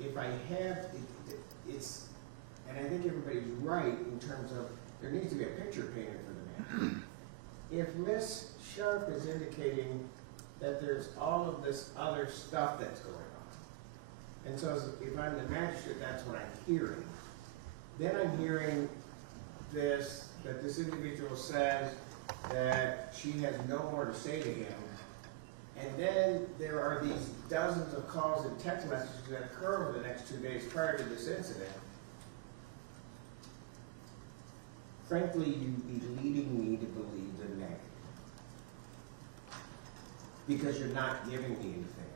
If I have, it's, and I think everybody's right in terms of there needs to be a picture painted for the man. If Miss Sharp is indicating that there's all of this other stuff that's going on, and so if I'm the magistrate, that's what I'm hearing. Then I'm hearing this, that this individual says that she has no more to say to him, and then there are these dozens of calls and text messages that occur over the next 2 days prior to this incident. Frankly, you'd be leading me to believe the negative. Because you're not giving me anything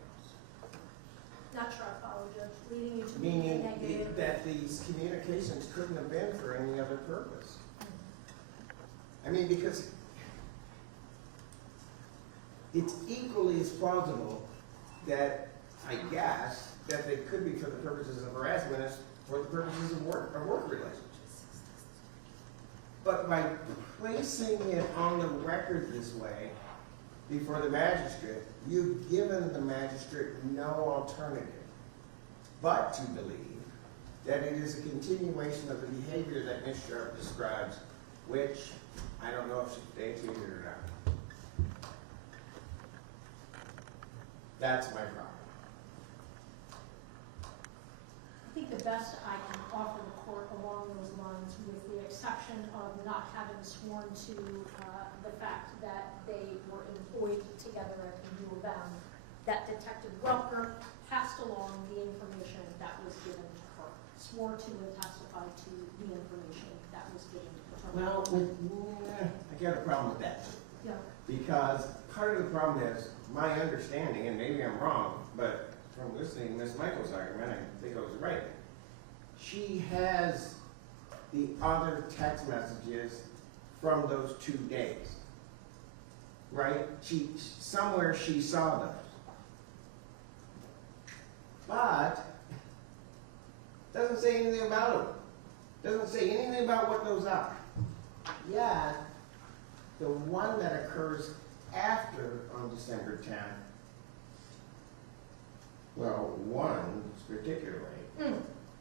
else. Not sure I follow, Judge. Leading you to be Meaning negative. that these communications couldn't have been for any other purpose. I mean, because it's equally as plausible that, I guess, that they could be for the purposes of harassment as for the purposes of work relationships. But by placing it on the record this way before the magistrate, you've given the magistrate no alternative but to believe that it is a continuation of the behavior that Ms. Sharp describes, which I don't know if she substantiated or not. That's my problem. I think the best I can offer the court along those lines, with the exception of not having sworn to the fact that they were employed together at the U of M, that Detective Welker passed along the information that was given to her, swore to and testified to the information that was given to her. Well, I got a problem with that. Yeah. Because part of the problem is my understanding, and maybe I'm wrong, but from listening to Ms. Michael's argument, I think I was right. She has the other text messages from those 2 days, right? Somewhere she saw those. But doesn't say anything about them. Doesn't say anything about what those are. Yet, the one that occurs after on December 10th, well, one particularly,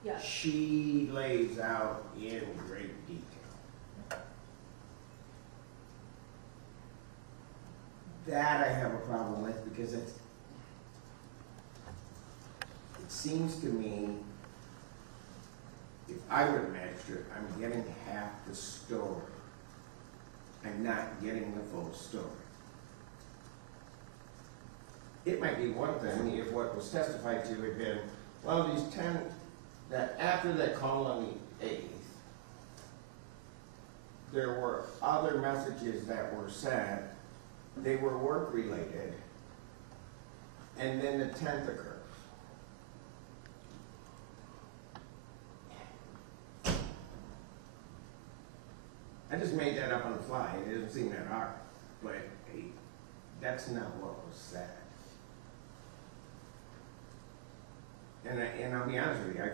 Yes. she lays out in great detail. That I have a problem with because it seems to me, if I were the magistrate, I'm getting half the story. I'm not getting the full story. It might be one thing if what was testified to had been, well, these 10, that after that call on the 8th, there were other messages that were sent, they were work-related, and then the 10th occurs. I just made that up on the fly, it doesn't seem that hard, but that's not what was said. And I'll be honest with you, I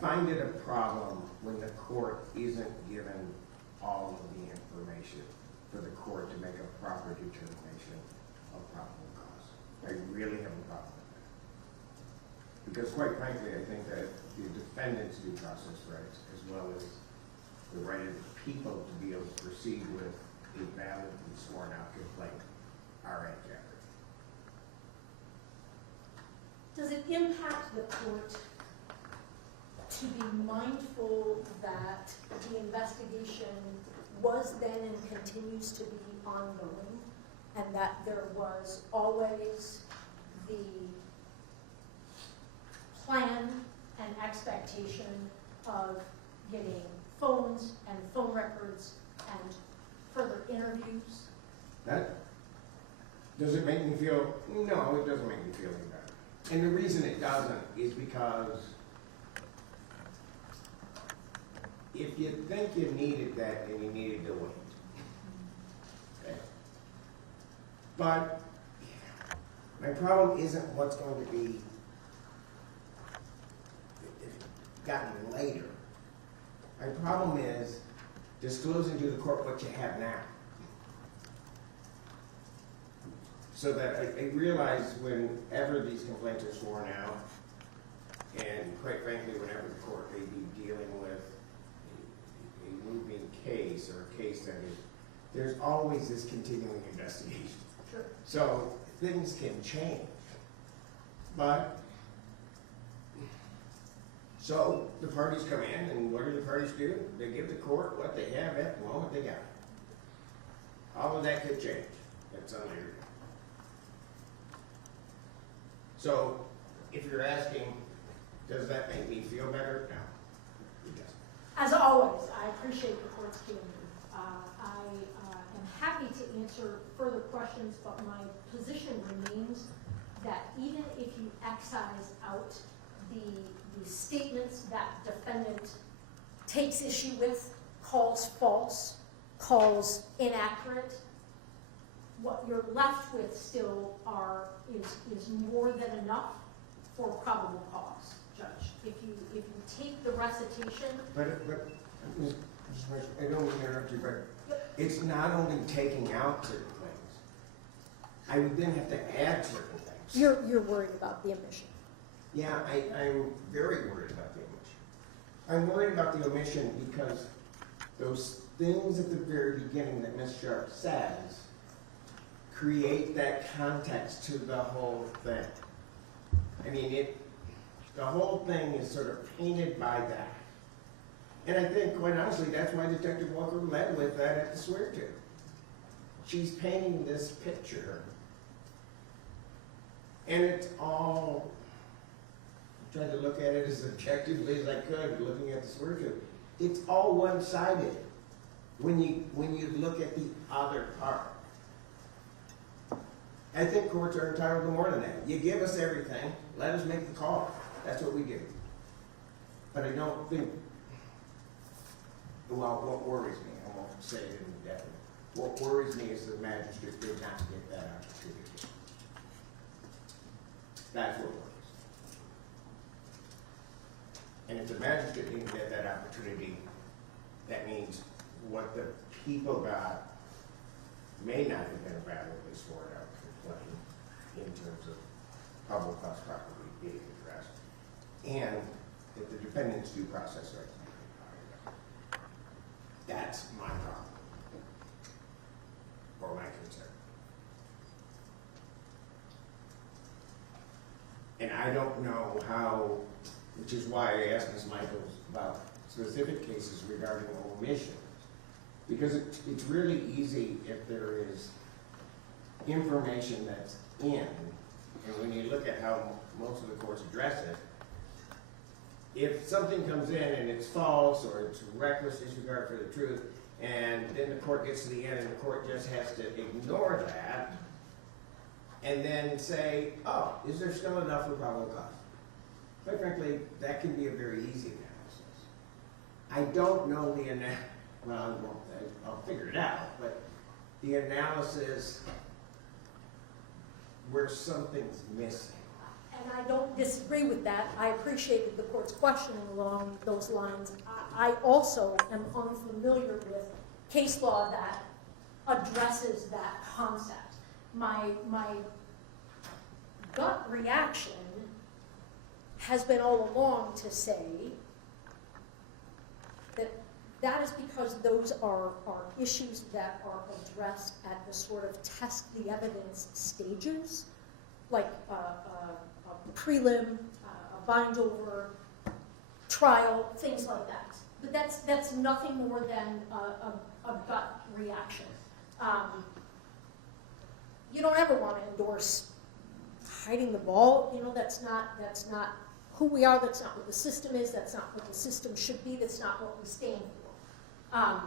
find it a problem when the court isn't given all of the information for the court to make a proper determination of probable cause. I really have a problem with that. Because quite frankly, I think that the defendant's due process rights, as well as the right of the people to be able to proceed with a validly sworn out complaint, are at jeopardy. Does it impact the court to be mindful that the investigation was then and continues to be ongoing, and that there was always the plan and expectation of getting phones and phone records and further interviews? Does it make me feel? No, it doesn't make me feel any better. And the reason it doesn't is because if you think you needed that, then you needed to wait. Okay. But my problem isn't what's going to be gotten later. My problem is disclosing to the court what you have now. So that I realize whenever these complaints are sworn out, and quite frankly, whenever the court may be dealing with a moving case or a case that is, there's always this continuing investigation. Sure. So things can change. But, so the parties come in, and what do the parties do? They give the court what they have at the moment they got. All of that could change. That's on later. So, if you're asking, does that make me feel better? No, it doesn't. As always, I appreciate the court's candor. I am happy to answer further questions, but my position remains that even if you excise out the statements that defendant takes issue with, calls false, calls inaccurate, what you're left with still is more than enough for probable cause, Judge. If you take the recitation. But I don't mean to interrupt you, but it's not only taking out certain things. I would then have to add certain things. You're worried about the omission. Yeah, I'm very worried about the omission. I'm worried about the omission because those things at the very beginning that Ms. Sharp says create that context to the whole thing. I mean, the whole thing is sort of painted by that. And I think, quite honestly, that's why Detective Walker led with that at the swear-to. She's painting this picture, and it's all, I tried to look at it as objectively as I could, looking at the swear-to. It's all one-sided when you look at the other part. I think courts are entitled to more than that. You give us everything, let us make the call. That's what we do. But I don't think, well, what worries me, I won't say it indefinitely. What worries me is the magistrate did not get that opportunity. That's what worries. And if the magistrate didn't get that opportunity, that means what the people got may not have been validly sworn out complaint in terms of probable cause properly being addressed, and that the defendant's due process rights may be violated. That's my problem, or my concern. And I don't know how, which is why I asked Ms. Michaels about specific cases regarding omissions. Because it's really easy if there is information that's in, and when you look at how most of the courts address it, if something comes in and it's false or it's reckless disregard for the truth, and then the court gets to the end and the court just has to ignore that, and then say, oh, is there still enough for probable cause? Quite frankly, that can be a very easy analysis. I don't know well, I won't, I'll figure it out, but the analysis where something's missing. And I don't disagree with that. I appreciated the court's questioning along those lines. I also am unfamiliar with case law that addresses that concept. My gut reaction has been all along to say that that is because those are issues that are addressed at the sort of test the evidence stages, like a prelim, a bind over, trial, things like that. But that's nothing more than a gut reaction. You don't ever want to endorse hiding the ball. You know, that's not who we are. That's not what the system is. That's not what the system should be. That's not what we stand for.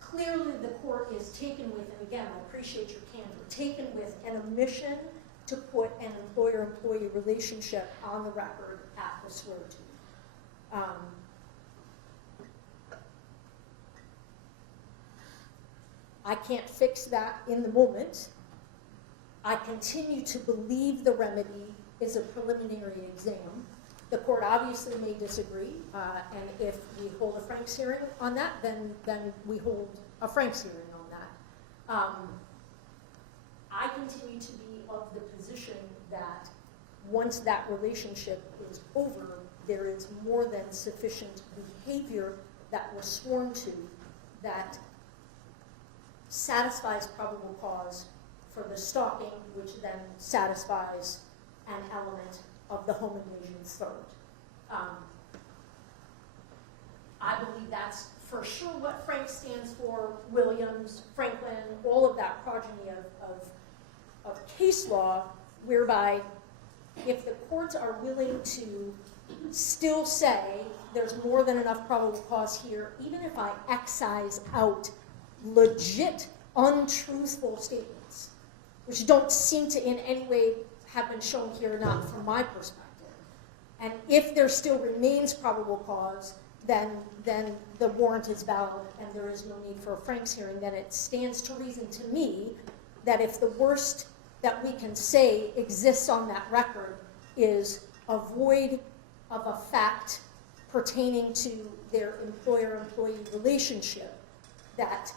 Clearly, the court is taken with, and again, I appreciate your candor, taken with an omission to put an employer-employee relationship on the record at the swear-to. I can't fix that in the moment. I continue to believe the remedy is a preliminary exam. The court obviously may disagree, and if we hold a Franks hearing on that, then we hold a Franks hearing on that. I continue to be of the position that once that relationship is over, there is more than sufficient behavior that was sworn to that satisfies probable cause for the stalking, which then satisfies an element of the home invasion third. I believe that's for sure what Frank stands for, Williams, Franklin, all of that progeny of case law, whereby if the courts are willing to still say there's more than enough probable cause here, even if I excise out legit, untruthful statements, which don't seem to in any way have been shown here, not from my perspective. And if there still remains probable cause, then the warrant is valid and there is no need for a Franks hearing. Then it stands to reason to me that if the worst that we can say exists on that record is a void of a fact pertaining to their employer-employee relationship, that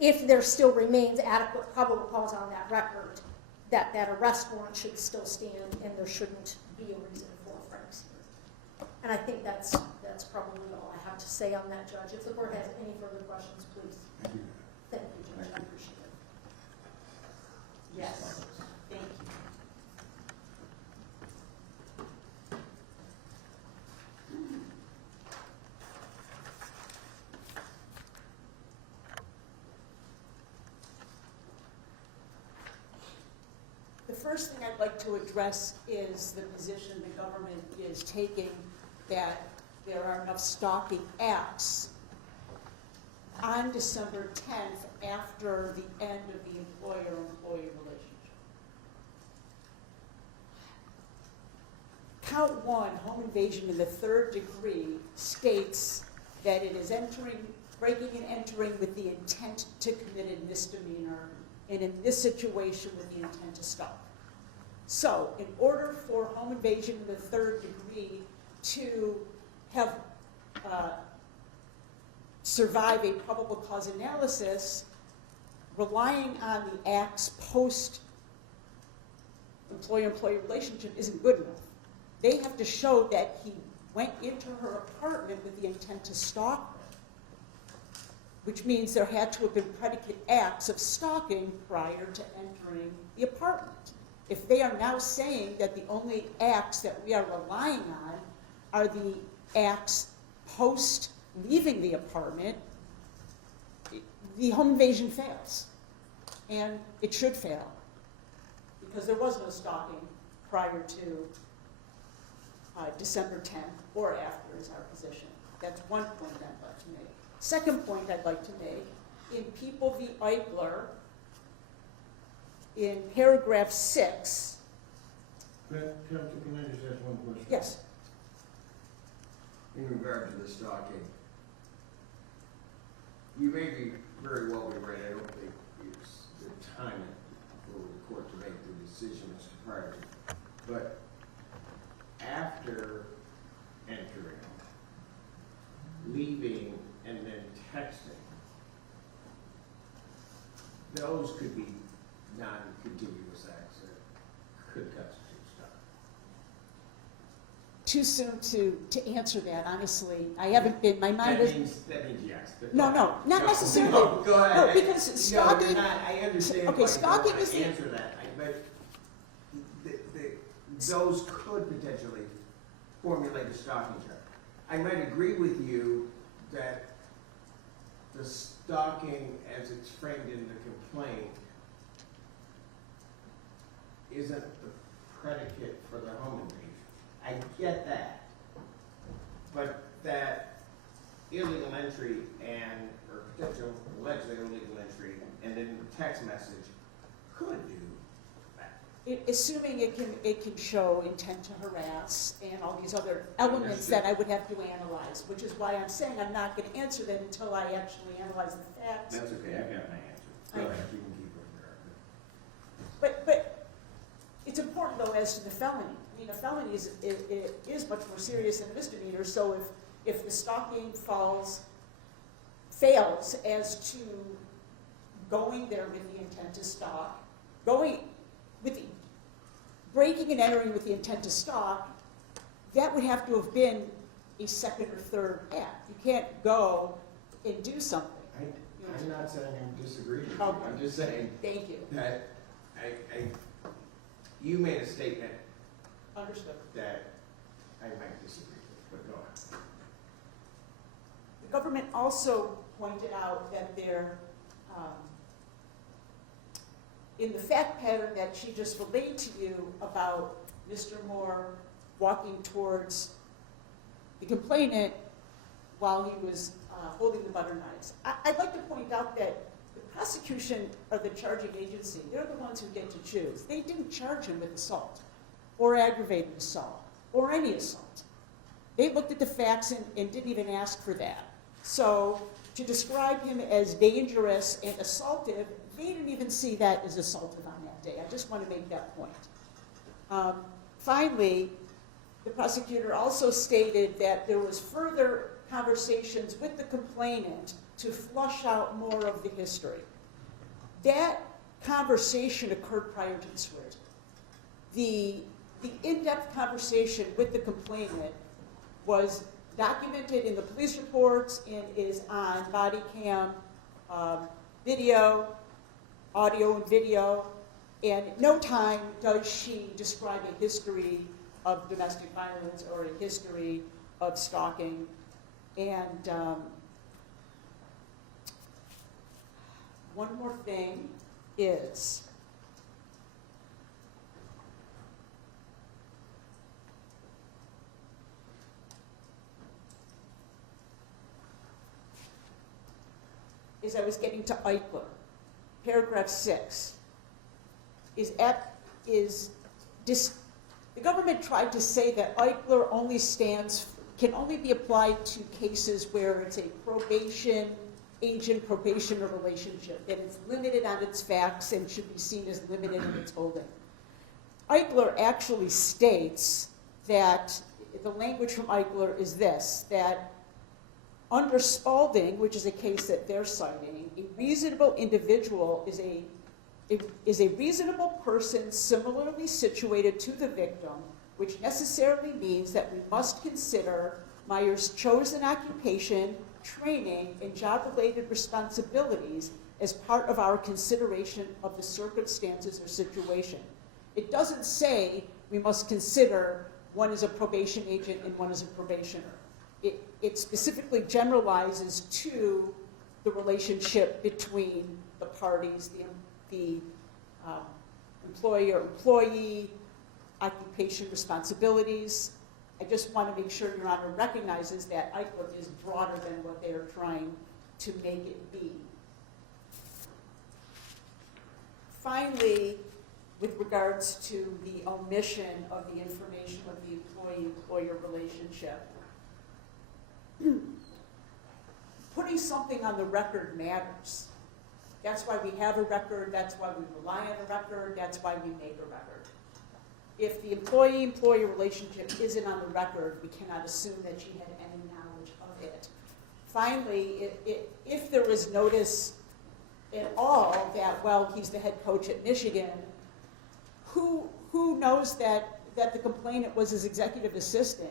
if there still remains adequate probable cause on that record, that arrest warrant should still stand and there shouldn't be a reason for a Franks hearing. And I think that's probably all I have to say on that, Judge. If the court has any further questions, please. Thank you, Judge. I appreciate it. Yes, thank you. The first thing I'd like to address is the position the government is taking that there are enough stalking acts on December 10th after the end of the employer-employee relationship. Count 1, home invasion in the third degree, states that it is breaking and entering with the intent to commit a misdemeanor, and in this situation with the intent to stalk. So, in order for home invasion in the third degree to have survive a probable cause analysis, relying on the acts post employer-employee relationship isn't good enough. They have to show that he went into her apartment with the intent to stalk her, which means there had to have been predicate acts of stalking prior to entering the apartment. If they are now saying that the only acts that we are relying on are the acts post leaving the apartment, the home invasion fails. And it should fail. because there was no stalking prior to December 10th or after is our position. That's one point I'd like to make. Second point I'd like to make, in People v. Eichler, in paragraph 6, But, Counsel, can I just ask one question? yes, In regard to the stalking, you may be very well be right, I don't think it's the time for the court to make the decision as to priority. But after entering, leaving, and then texting, those could be non-contiguous acts that could constitute stalking. too soon to answer that, honestly. I haven't been, my mind is, That means yes. but no, go not ahead. necessarily. No, go ahead. No, because No, stalking, you're not. I understand okay, why you stalking don't is want the- to answer that, but those could potentially formulate a stalking charge. I might agree with you that the stalking, as it's framed in the complaint, isn't the predicate for the home invasion. I get that. But that illegal entry or potential allegedly illegal entry, and then the text message could do that. assuming it can show intent to harass and all these other elements that I would have to analyze, which is why I'm saying I'm not gonna answer that until I actually analyze the facts. That's okay, I got my answer. Go ahead, you can keep going there. But it's important though as to the felony. I mean, a felony is much more serious than a misdemeanor, so if the stalking fails as to going there with the intent to stalk, breaking and entering with the intent to stalk, that would have to have been a second or third act. You can't go and do something. I'm not saying I'm disagreeing with you, Okay. I'm just saying Thank you. that you made a statement Understood. that I might disagree with, but go on. The government also pointed out that in the fact pattern that she just relayed to you about Mr. Moore walking towards the complainant while he was holding the butter knives. I'd like to point out that the prosecution or the charging agency, they're the ones who get to choose. They didn't charge him with assault or aggravated assault or any assault. They looked at the facts and didn't even ask for that. So to describe him as dangerous and assaultive, they didn't even see that as assaultive on that day. I just want to make that point. Finally, the prosecutor also stated that there was further conversations with the complainant to flush out more of the history. That conversation occurred prior to the swearing. The in-depth conversation with the complainant was documented in the police reports and is on body cam, video, audio and video, and no time does she describe a history of domestic violence or a history of stalking. And one more thing is, as I was getting to Eichler, paragraph 6, the government tried to say that Eichler can only be applied to cases where it's a probation agent, probationer relationship, that it's limited on its facts and should be seen as limited in its holding. Eichler actually states that, the language from Eichler is this, that under Spalding, which is a case that they're citing, a reasonable individual is a reasonable person similarly situated to the victim, which necessarily means that we must consider Meyer's chosen occupation, training, and job-related responsibilities as part of our consideration of the circumstances or situation. It doesn't say we must consider one is a probation agent and one is a probationer. It specifically generalizes to the relationship between the parties, employee, occupation responsibilities. I just want to make sure Your Honor recognizes that ICLIP is broader than what they are trying to make it be. Finally, with regards to the omission of the information of the employee-employer relationship, putting something on the record matters. That's why we have a record, that's why we rely on a record, that's why we make a record. If the employee-employee relationship isn't on the record, we cannot assume that she had any knowledge of it. Finally, if there is notice at all that, well, he's the head coach at Michigan, who knows that the complainant was his executive assistant?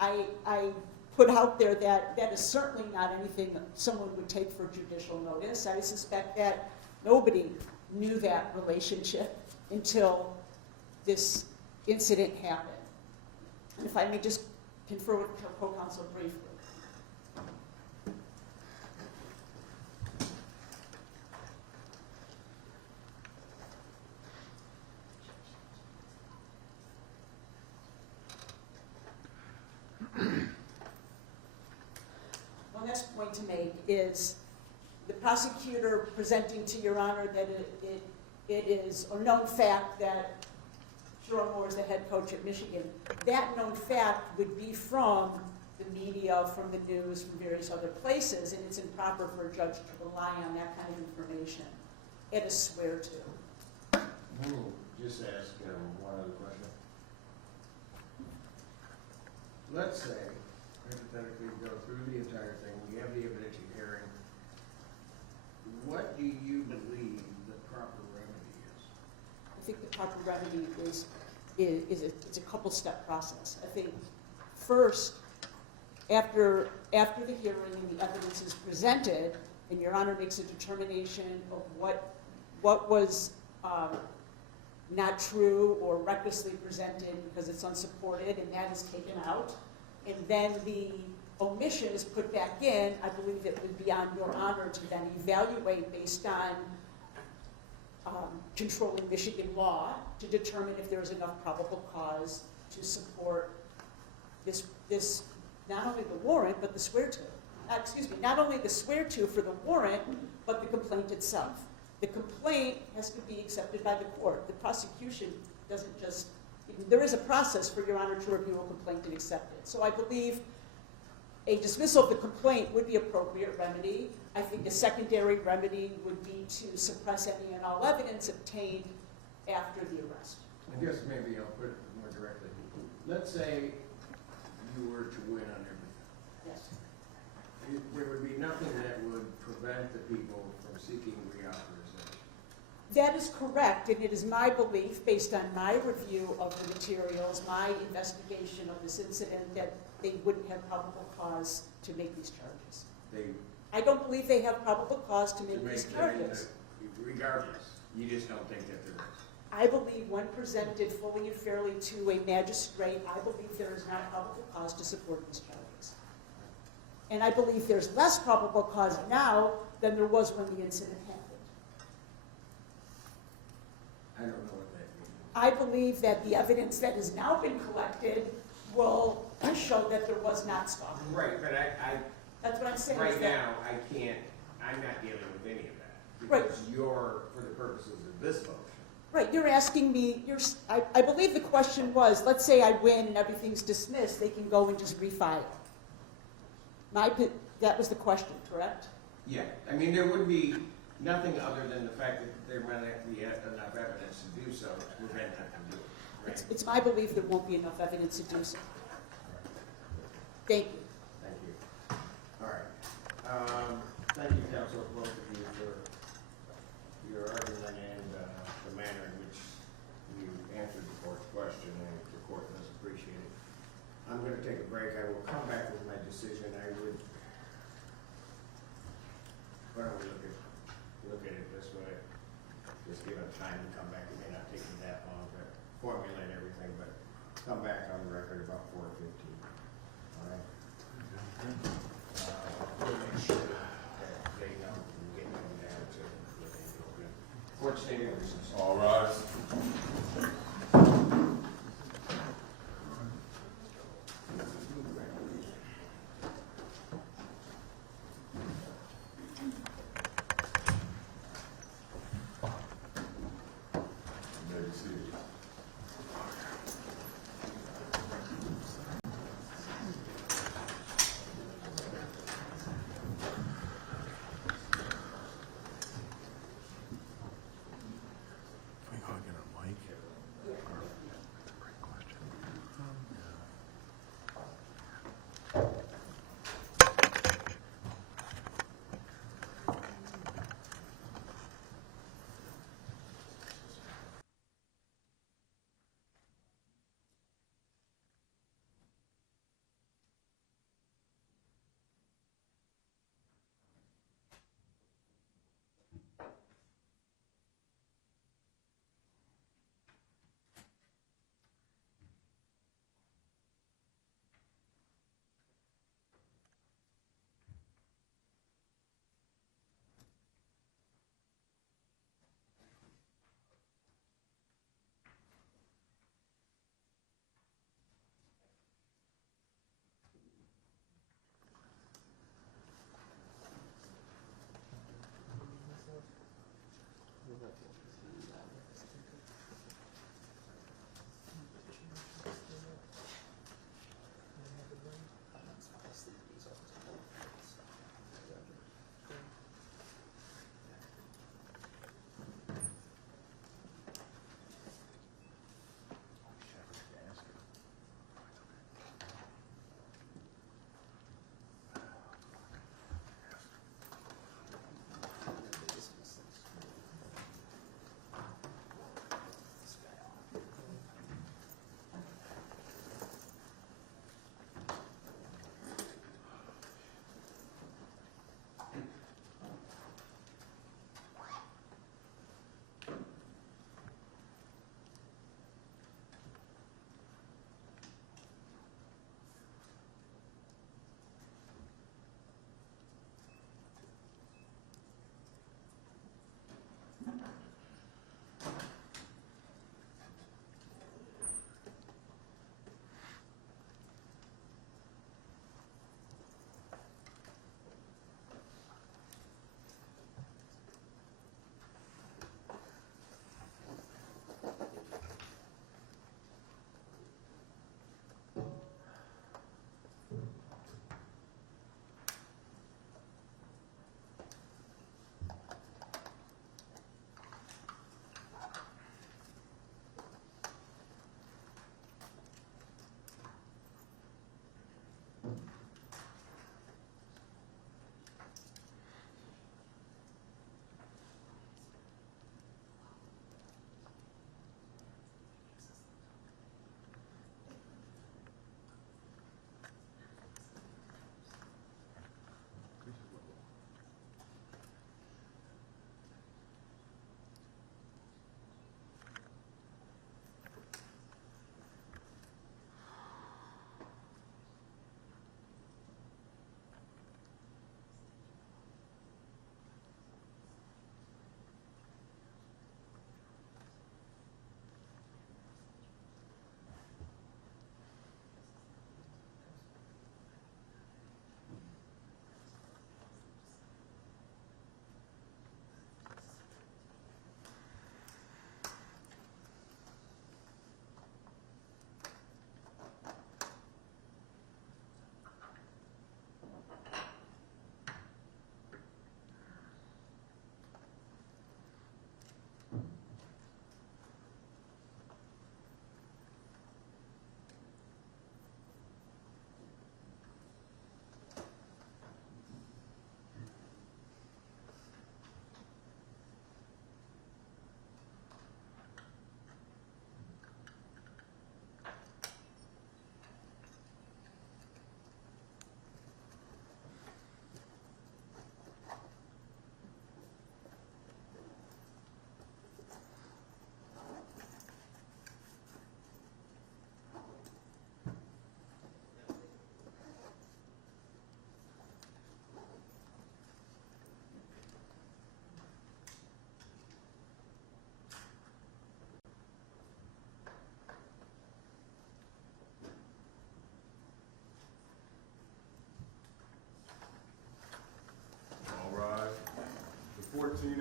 I put out there that that is certainly not anything that someone would take for judicial notice. I suspect that nobody knew that relationship until this incident happened. And if I may just confer with co-counsel briefly. One last point to make is the prosecutor presenting to Your Honor that it is a known fact that Sherrone Moore is the head coach at Michigan. That known fact would be from the media, from the news, from various other places, and it's improper for a judge to rely on that kind of information. It is swear to. Let me just ask one other question. Let's say, hypothetically, we go through the entire thing, we have the evidentiary hearing. What do you believe the proper remedy is? I think the proper remedy is it's a couple-step process. I think first, after the hearing and the evidence is presented, and Your Honor makes a determination of what was not true or recklessly presented because it's unsupported, and that is taken out, and then the omission is put back in, I believe it would be on Your Honor to then evaluate based on controlling Michigan law to determine if there is enough probable cause to support this not only the warrant, but the swear-to. Not only the swear-to for the warrant, but the complaint itself. The complaint has to be accepted by the court. The prosecution doesn't just, there is a process for Your Honor to review a complaint and accept it. So I believe a dismissal of the complaint would be appropriate remedy. I think a secondary remedy would be to suppress any and all evidence obtained after the arrest. I guess maybe I'll put it more directly. Let's say you were to win on everything. Yes. There would be nothing that would prevent the people from seeking reauthorization. That is correct, and it is my belief, based on my review of the materials, my investigation of this incident, that they wouldn't have probable cause to make these charges. I don't believe they have probable cause to make these charges. Regardless, you just don't think that there is. I believe when presented fully and fairly to a magistrate, I believe there is not probable cause to support these charges. And I believe there's less probable cause now than there was when the incident happened. I don't know what that means. I believe that the evidence that has now been collected will show that there was not stalking. Right, but That's what I'm saying. right is that now, I'm not dealing with any of that. Right. Because you're, for the purposes of this motion. Right, you're asking me, I believe the question was, let's say I win and everything's dismissed, they can go and just refile. That was the question, correct? Yeah, I mean, there would be nothing other than the fact that there might not be enough evidence to do so to prevent them from doing it, right? It's my belief there won't be enough evidence to do so. Thank you. Thank you. All right. Thank you, counsel, both of you, for your argument and the manner in which you answered the court's question, and the court does appreciate it. I'm going to take a break. I will come back with my decision. Why don't we look at it this way? Just give it time to come back. It may not take me that long to formulate everything, but come back on the record about 4:15. All right? We'll make sure that they know from getting them down to what they do. Court stayed in recess. All rise. You may be seated. We gotta get a mic.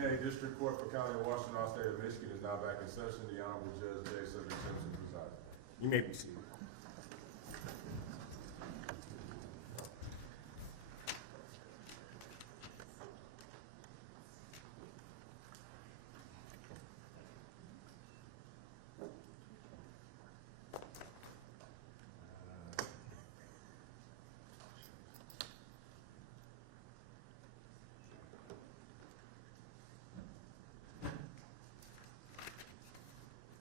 County District Court for County of Washington, State of Michigan is now back in session. The Honorable Judge J. Subject Simpson presiding. You may be seated.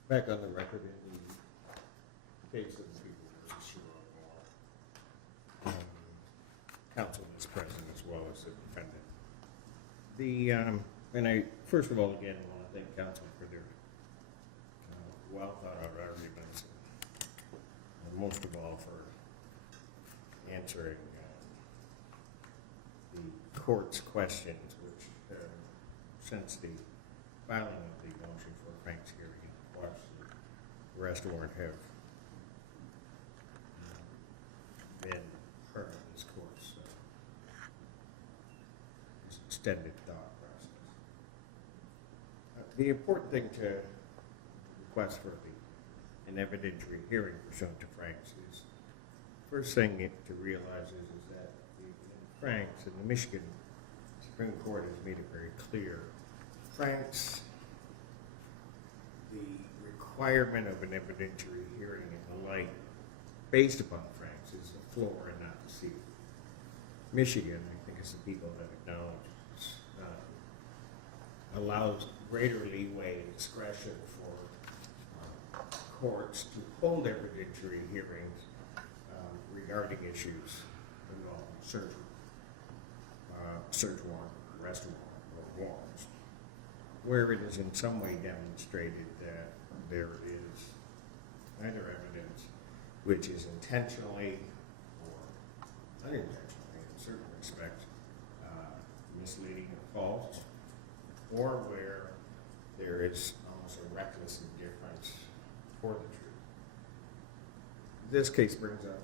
Back on the record in the case of the people versus Sherrone Moore. Counsel is present as well as the defendant. And I, first of all, again, want to thank counsel for their well thought out arguments, and most of all for answering the court's questions, which since the filing of the motion for Frank's hearing, the arrest warrant have been heard in this court's extended thought process. The important thing to request for an evidentiary hearing pursuant to Frank's is, first thing to realize is that in Frank's, and the Michigan Supreme Court has made it very clear, Frank's, the requirement of an evidentiary hearing and the like, based upon Frank's, is the floor and not the ceiling. Michigan, I think, as the people have acknowledged, allows greater leeway and discretion for courts to hold evidentiary hearings regarding issues involving search warrant, arrest warrant, or warrants, where it is in some way demonstrated that there is either evidence which is intentionally or unintentionally, in certain respects, misleading or false, or where there is almost a reckless indifference for the truth. This case brings up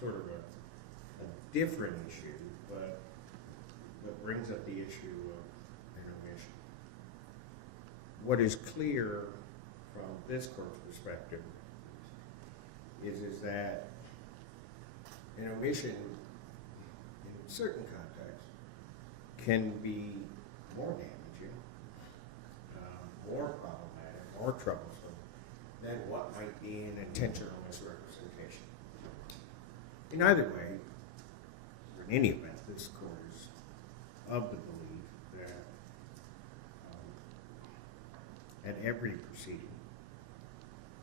sort of a different issue, but brings up the issue of an omission. What is clear from this court's perspective is that an omission in certain contexts can be more damaging, more problematic, more troublesome than what might be an intentional misrepresentation. In either way, or in any event, this court is of the belief that at every proceeding,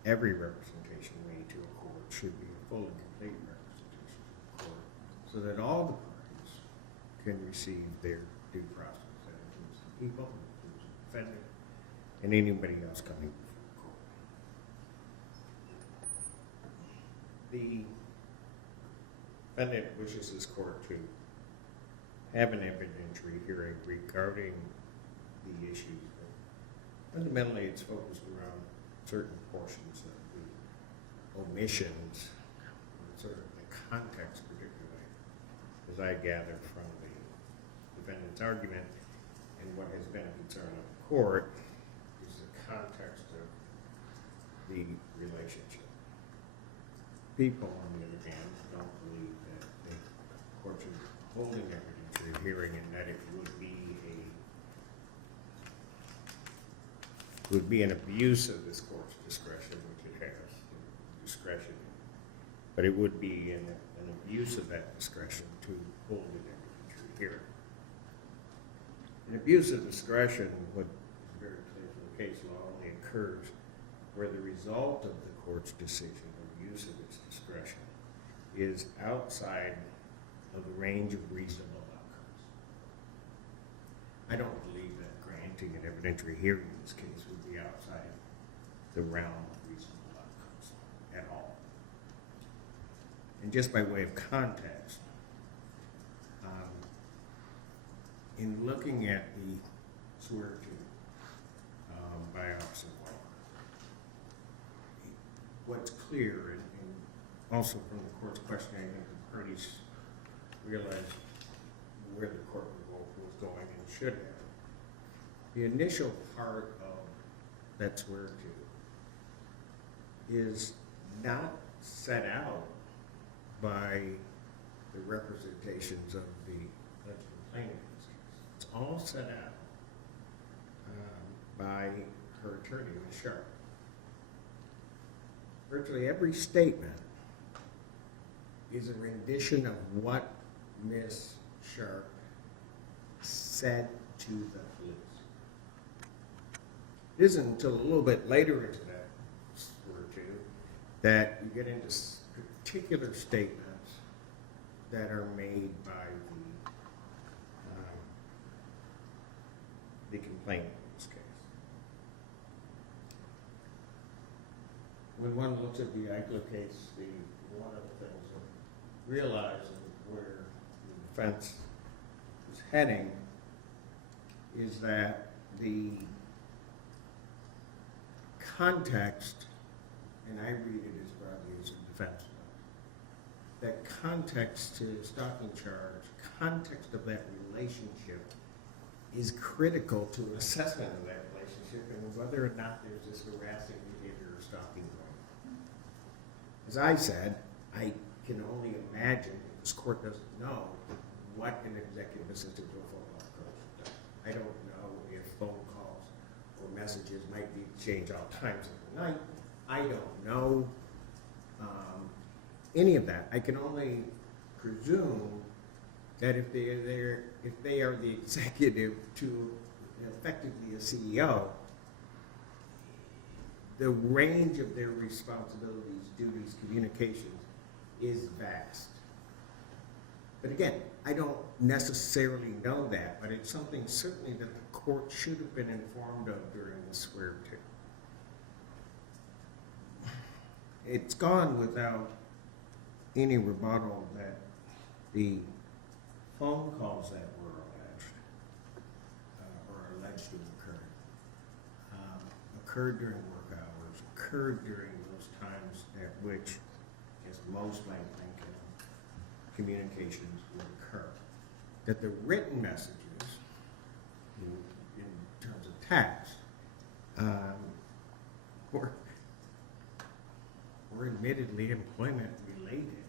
every representation made to a court should be a full and complete representation to the court, so that all the parties can receive their due process. That includes the people, it includes the defendant, and anybody else coming before the court. The defendant wishes this court to have an evidentiary hearing regarding the issues. Fundamentally, it's focused around certain portions of the omissions, sort of the context particularly, as I gather from the defendant's argument, and what has been a concern of the court is the context of the relationship. People, on the other hand, don't believe that the court should be holding evidentiary hearing and that it would be an abuse of this court's discretion, which it has discretion, but it would be an abuse of that discretion to hold an evidentiary hearing. An abuse of discretion, what is very clear from the case law, only occurs where the result of the court's decision or use of its discretion is outside of the range of reasonable outcomes. I don't believe that granting an evidentiary hearing in this case would be outside the realm of reasonable outcomes at all. And just by way of context, in looking at the swear-to by Officer Walker, what's clear, and also from the court's questioning, I think the parties realized where the court was going and should have. the initial part of that swear to is not set out by the representations of the alleged complainant in this case. It's all set out by her attorney, Ms. Sharp. Virtually every statement is a rendition of what Ms. Sharp said to the police. It isn't until a little bit later into that swear to that you get into particular statements that are made by the complainant in this case. When one looks at the Eichler case, one of the things of realizing where the defense is heading is that the context, and I read it as broadly as the defense does, that context to the stalking charge, context of that relationship is critical to an assessment of that relationship and whether or not there's this harassing behavior or stalking going on. As I said, I can only imagine that this court doesn't know what an executive assistant to a phone call coach does. I don't know if phone calls or messages might be exchanged all times of the night. I don't know any of that. I can only presume that if they are the executive to effectively a CEO, the range of their responsibilities, duties, communications is vast. But again, I don't necessarily know that, but it's something certainly that the court should have been informed of during the swear to. It's gone without any rebuttal that the phone calls that were alleged, or alleged to have occurred during work hours, occurred during those times at which, as most might think, communications would occur. That the written messages, in terms of text, were admittedly employment related.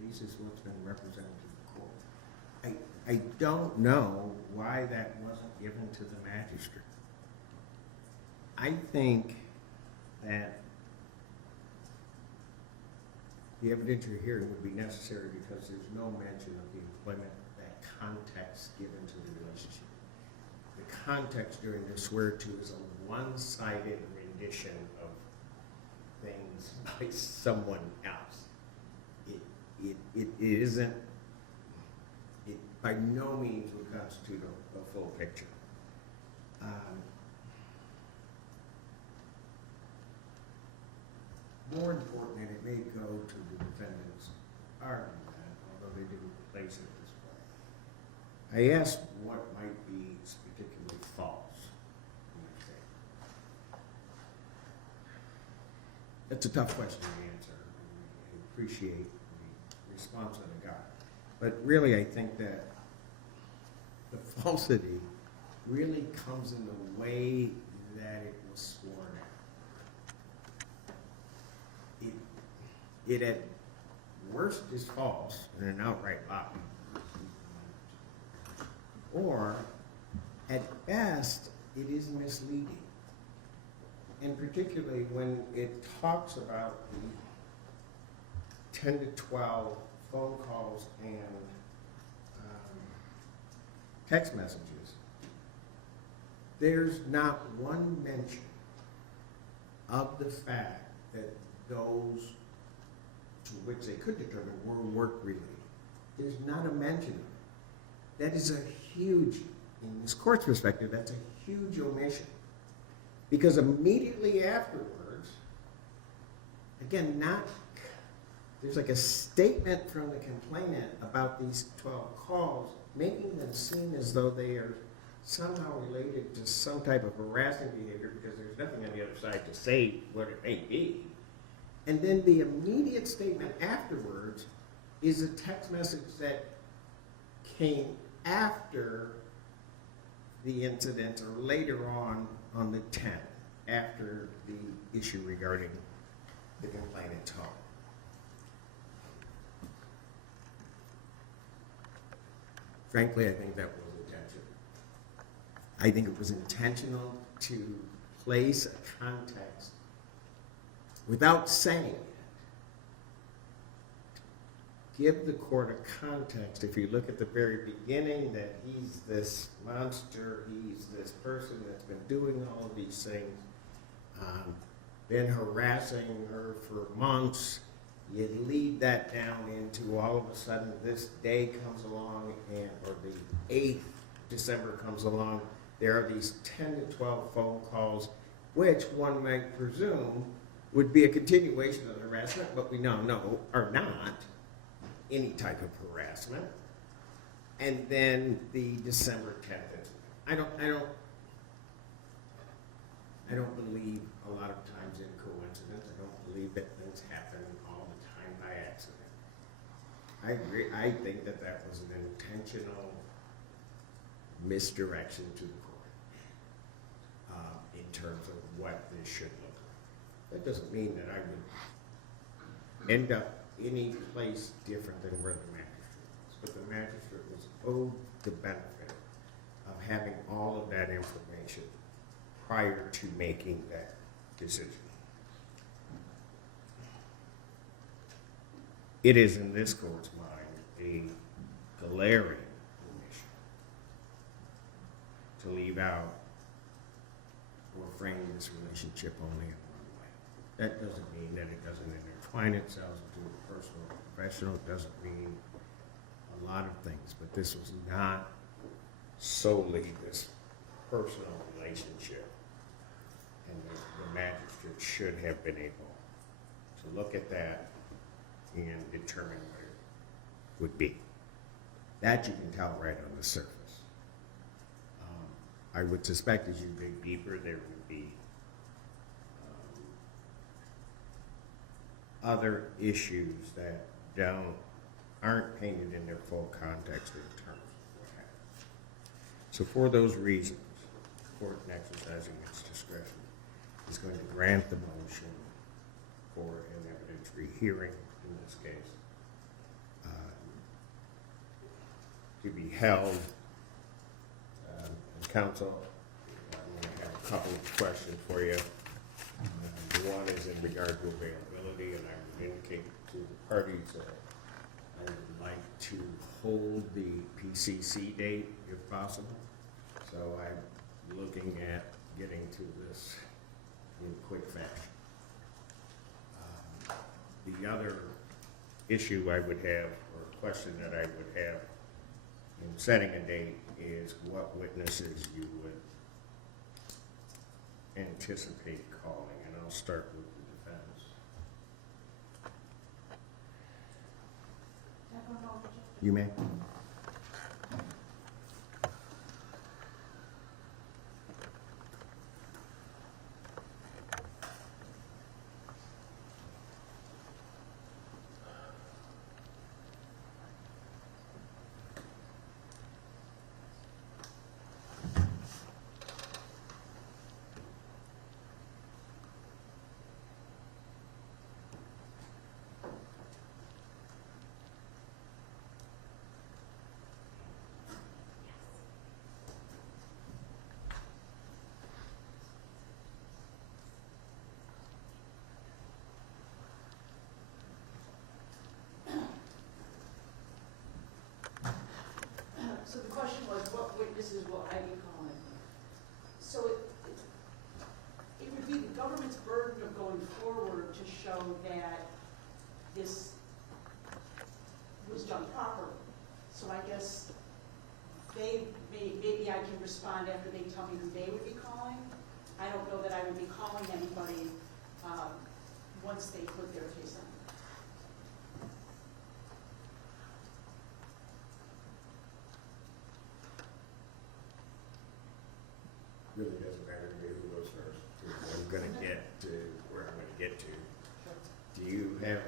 At least is what's been represented to the court. I don't know why that wasn't given to the magistrate. I think that the evidentiary hearing would be necessary because there's no mention of the employment, that context given to the relationship. The context during the swear to is a one-sided rendition of things by someone else. It isn't, it by no means would constitute a full picture. More important, and it may go to the defendant's argument, although they didn't place it this way. I asked what might be particularly false in the statement. That's a tough question to answer. I appreciate the response that I got. But really, I think that the falsity really comes in the way that it was sworn at. It at worst is false and an outright lie. Or at best, it is misleading. And particularly when it talks about the 10 to 12 phone calls and text messages, there's not one mention of the fact that those to which they could determine were work-related. There's not a mention of it. That is a huge, in this court's perspective, that's a huge omission. Because immediately afterwards, again, there's like a statement from the complainant about these 12 calls, making them seem as though they are somehow related to some type of harassing behavior because there's nothing on the other side to say what it may be. And then the immediate statement afterwards is a text message that came after the incident or later on the 10th, after the issue regarding the complainant's home. Frankly, I think that was intentional. I think it was intentional to place a context without saying it. Give the court a context. If you look at the very beginning, that he's this monster, he's this person that's been doing all of these things, been harassing her for months. You lead that down into all of a sudden this day comes along, or the 8th December comes along. There are these 10 to 12 phone calls, which one might presume would be a continuation of the harassment, but we now know are not any type of harassment. And then the December 10th. I don't believe a lot of times in coincidence. I don't believe that things happen all the time by accident. I agree. I think that that was an intentional misdirection to the court in terms of what this should look like. That doesn't mean that I would end up any place different than where the magistrate was. But the magistrate was owed the benefit of having all of that information prior to making that decision. It is in this court's mind a glaring omission to leave out or frame this relationship only in one way. That doesn't mean that it doesn't intertwine itself into personal or professional. It doesn't mean a lot of things, but this was not solely this personal relationship. And the magistrate should have been able to look at that and determine what it would be. That you can tell right on the surface. I would suspect as you dig deeper, there would be other issues that aren't painted in their full context in terms of what happened. So for those reasons, the court, in exercising its discretion, is going to grant the motion for an evidentiary hearing in this case to be held. Counsel, I'm going to have a couple of questions for you. One is in regard to availability, and I would indicate to the parties that I would like to hold the PCC date if possible. So I'm looking at getting to this in quick fashion. The other issue I would have, or question that I would have in setting a date, is what witnesses you would anticipate calling, and I'll start with the defense. You may. So the question was, what witnesses will I be calling? So it would be the government's burden of going forward to show that this was done properly. So I guess maybe I can respond after they tell me who they would be calling. I don't know that I would be calling anybody once they put their case on. Really doesn't matter to me who goes first. I'm going to get to where I'm going to get to. Do you have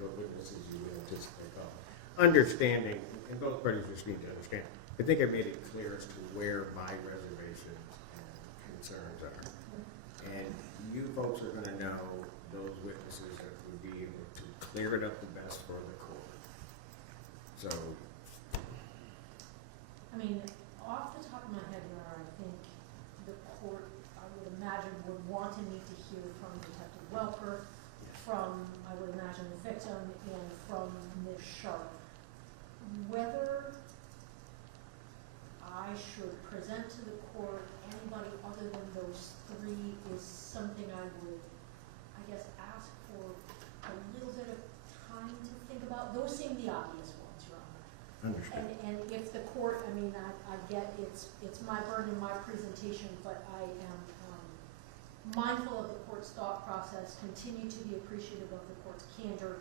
what witnesses you would anticipate calling? Understanding, and both parties just need to understand, I think I made it clear as to where my reservations and concerns are. And you folks are gonna know those witnesses that would be able to clear it up the best for the court. So, I mean, off the top of my head, Your Honor, I think the court, I would imagine, would want to need to hear from Detective Welker, from, I would imagine, the victim, and from Ms. Sharp. Whether I should present to the court anybody other than those three is something I would, I guess, ask for a little bit of time to think about. Those seem the obvious ones, Your Honor. understand. And if the court, I mean, I get it's my burden, my presentation, but I am mindful of the court's thought process, continue to be appreciative of the court's candor.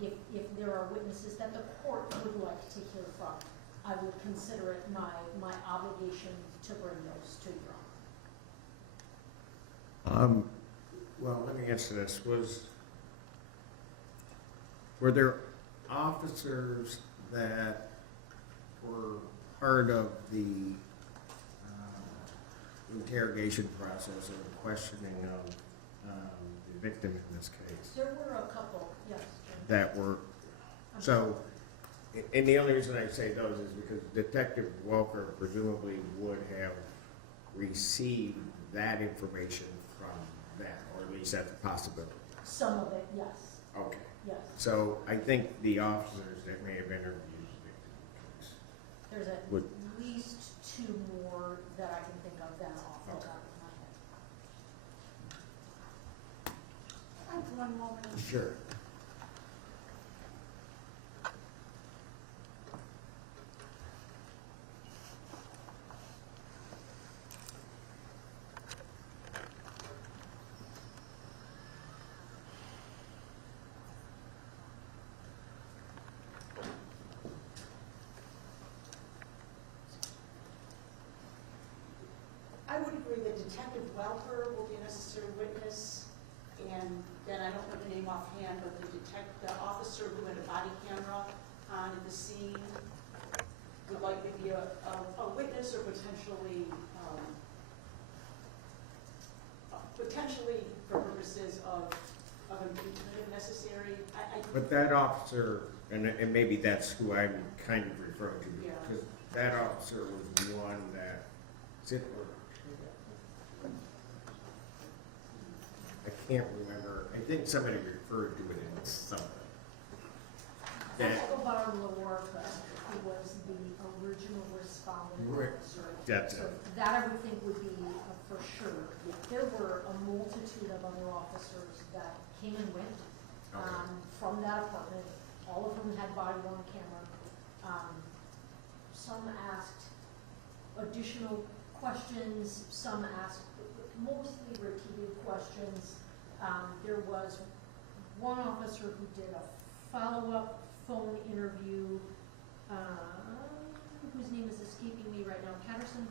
If there are witnesses that the court would like to hear from, I would consider it my obligation to bring those to Your Honor. Well, let me answer this. Were there officers that were part of the interrogation process or the questioning of the victim in this case? There were a couple, yes, Jim. That were, so, and the only reason I say those is because Detective Welker presumably would have received that information from them, or at least that's a possibility. Some of it, yes, Okay. yes. So I think the officers that may have interviewed the victim in the case. There's at Would- least two more that I can think of that off the top of my head. I have one moment. Sure. I would agree that Detective Welker will be a necessary witness, and then I don't know the name offhand, but the officer who had a body camera on at the scene would likely be a witness or potentially for purposes of impeachment if necessary. But that officer, and maybe that's who I'm kind of referring to, Yeah. because that officer was one that, I can't remember, I think somebody referred to it in something. That, Escobar Lawarca, who was the original respondent Right. officer. That's So it. that I would think would be for sure. There were a multitude of other officers that came and went Okay. from that apartment, all of whom had body worn camera. Some asked additional questions, some asked mostly repeated questions. There was one officer who did a follow-up phone interview, whose name is escaping me right now,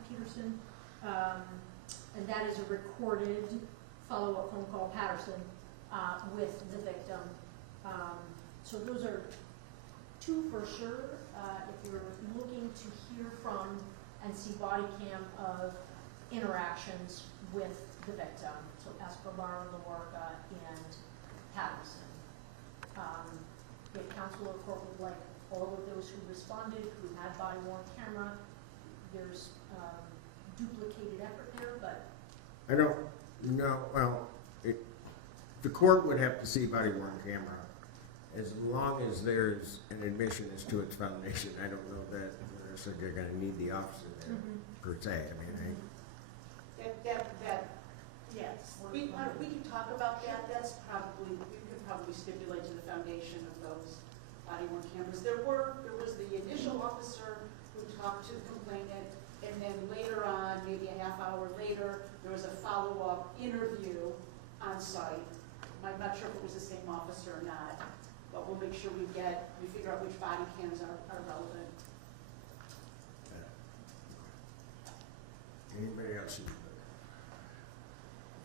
Peterson, and that is a recorded follow-up phone call, Patterson, with the victim. So those are two for sure. If you're looking to hear from and see body cam of interactions with the victim, so Escobar, Lawarca, and Patterson. If counsel or court would like all of those who responded, who had body worn camera, there's duplicated effort there, but I don't know, well, the court would have to see body worn camera. As long as there's an admission as to its foundation, I don't know that they're gonna need the officer there, per se, I mean, Yes, we can talk about that, we could probably stipulate to the foundation of those body worn cameras. There was the initial officer who talked to the complainant, and then later on, maybe a half hour later, there was a follow-up interview on site. I'm not sure if it was the same officer or not, but we'll make sure we figure out which body cams are relevant. anybody else?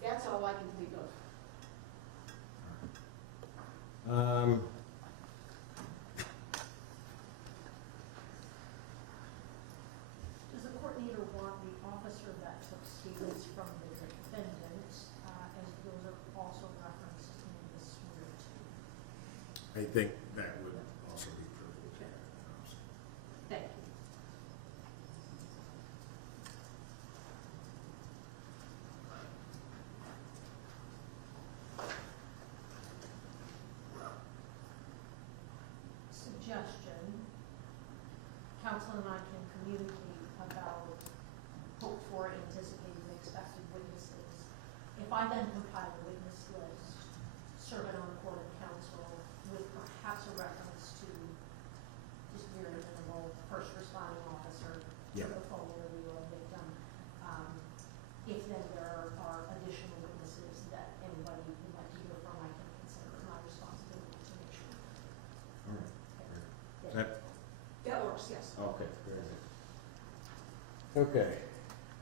That's all I can think of. I think that would also be privileged. Thank you. Suggestion, counsel and I can communicate about hoped for, anticipated, and expected witnesses. If I then compile a witness list, serve it on the court of counsel with perhaps a reference to just very minimal first responding officer, Yeah. the phone interview of victim. If then there are additional witnesses that anybody would like to hear from, I can consider it my responsibility to make sure. All right. Yeah. That, That works, yes. okay, very good. Okay.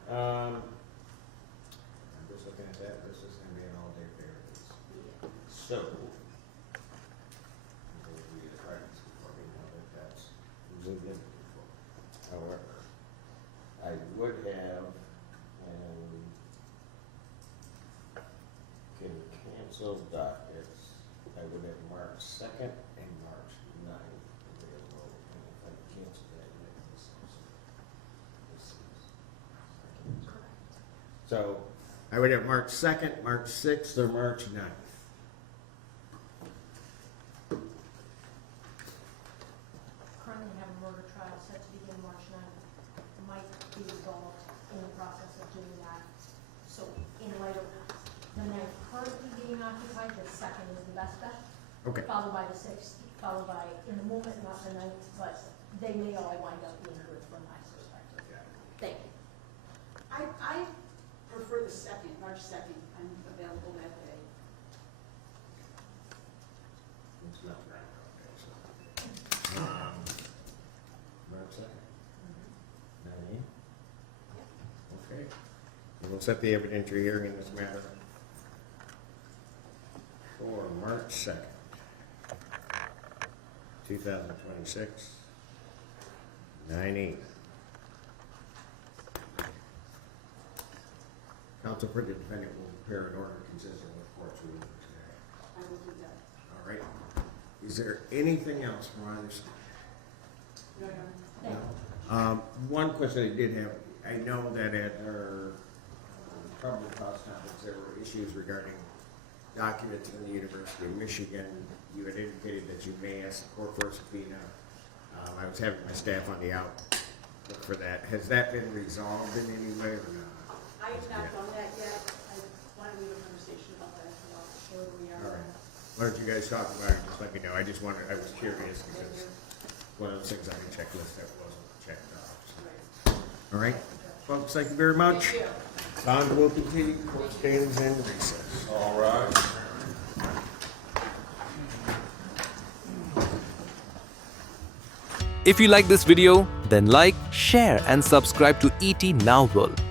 I'm just looking at that, this is gonna be an all-day affair. So. We had practice before we know that that's zoomed in before. However, I would have, can cancel dockets, I would have March 2nd and March 9th available, and if I cancel that, then this is. So, I would have March 2nd, March 6th, or March 9th. Currently have a murder trial set to begin March 9th. Might be resolved in the process of doing that. So in light of the 9th currently being occupied, the 2nd is the best bet. Okay. Followed by the 6th, followed by, in the moment, not the 9th, but they may all wind up being good from my perspective. Thank you. I prefer the second, March 2nd. I'm available that day. It's not right, okay, so. March 2nd? 9 a.m.? Okay. And we'll set the evidentiary hearing in this matter for March 2nd, 2026, 9 a.m. Counsel for the defendant will prepare an order consistent with court's ruling today. I will do that. All right. Is there anything else from our side? No, no. Thank you. One question I did have, I know that at our probable cause conference, there were issues regarding documents in the University of Michigan. You had indicated that you may ask the court for a subpoena. I was having my staff on the out look for that. Has that been resolved in any way or not? I have not Yeah. done that yet. I want to leave a conversation about that until I'll show where we are. All right. Why don't you guys talk about it, just let me know. I just wanted, I was curious because one of those things on the checklist that wasn't checked off. So. Right. All right, folks, thank you very much. Thank you. Bond will continue, court stands in recess. All right. If you like this video, then like, share and subscribe to ET Now World.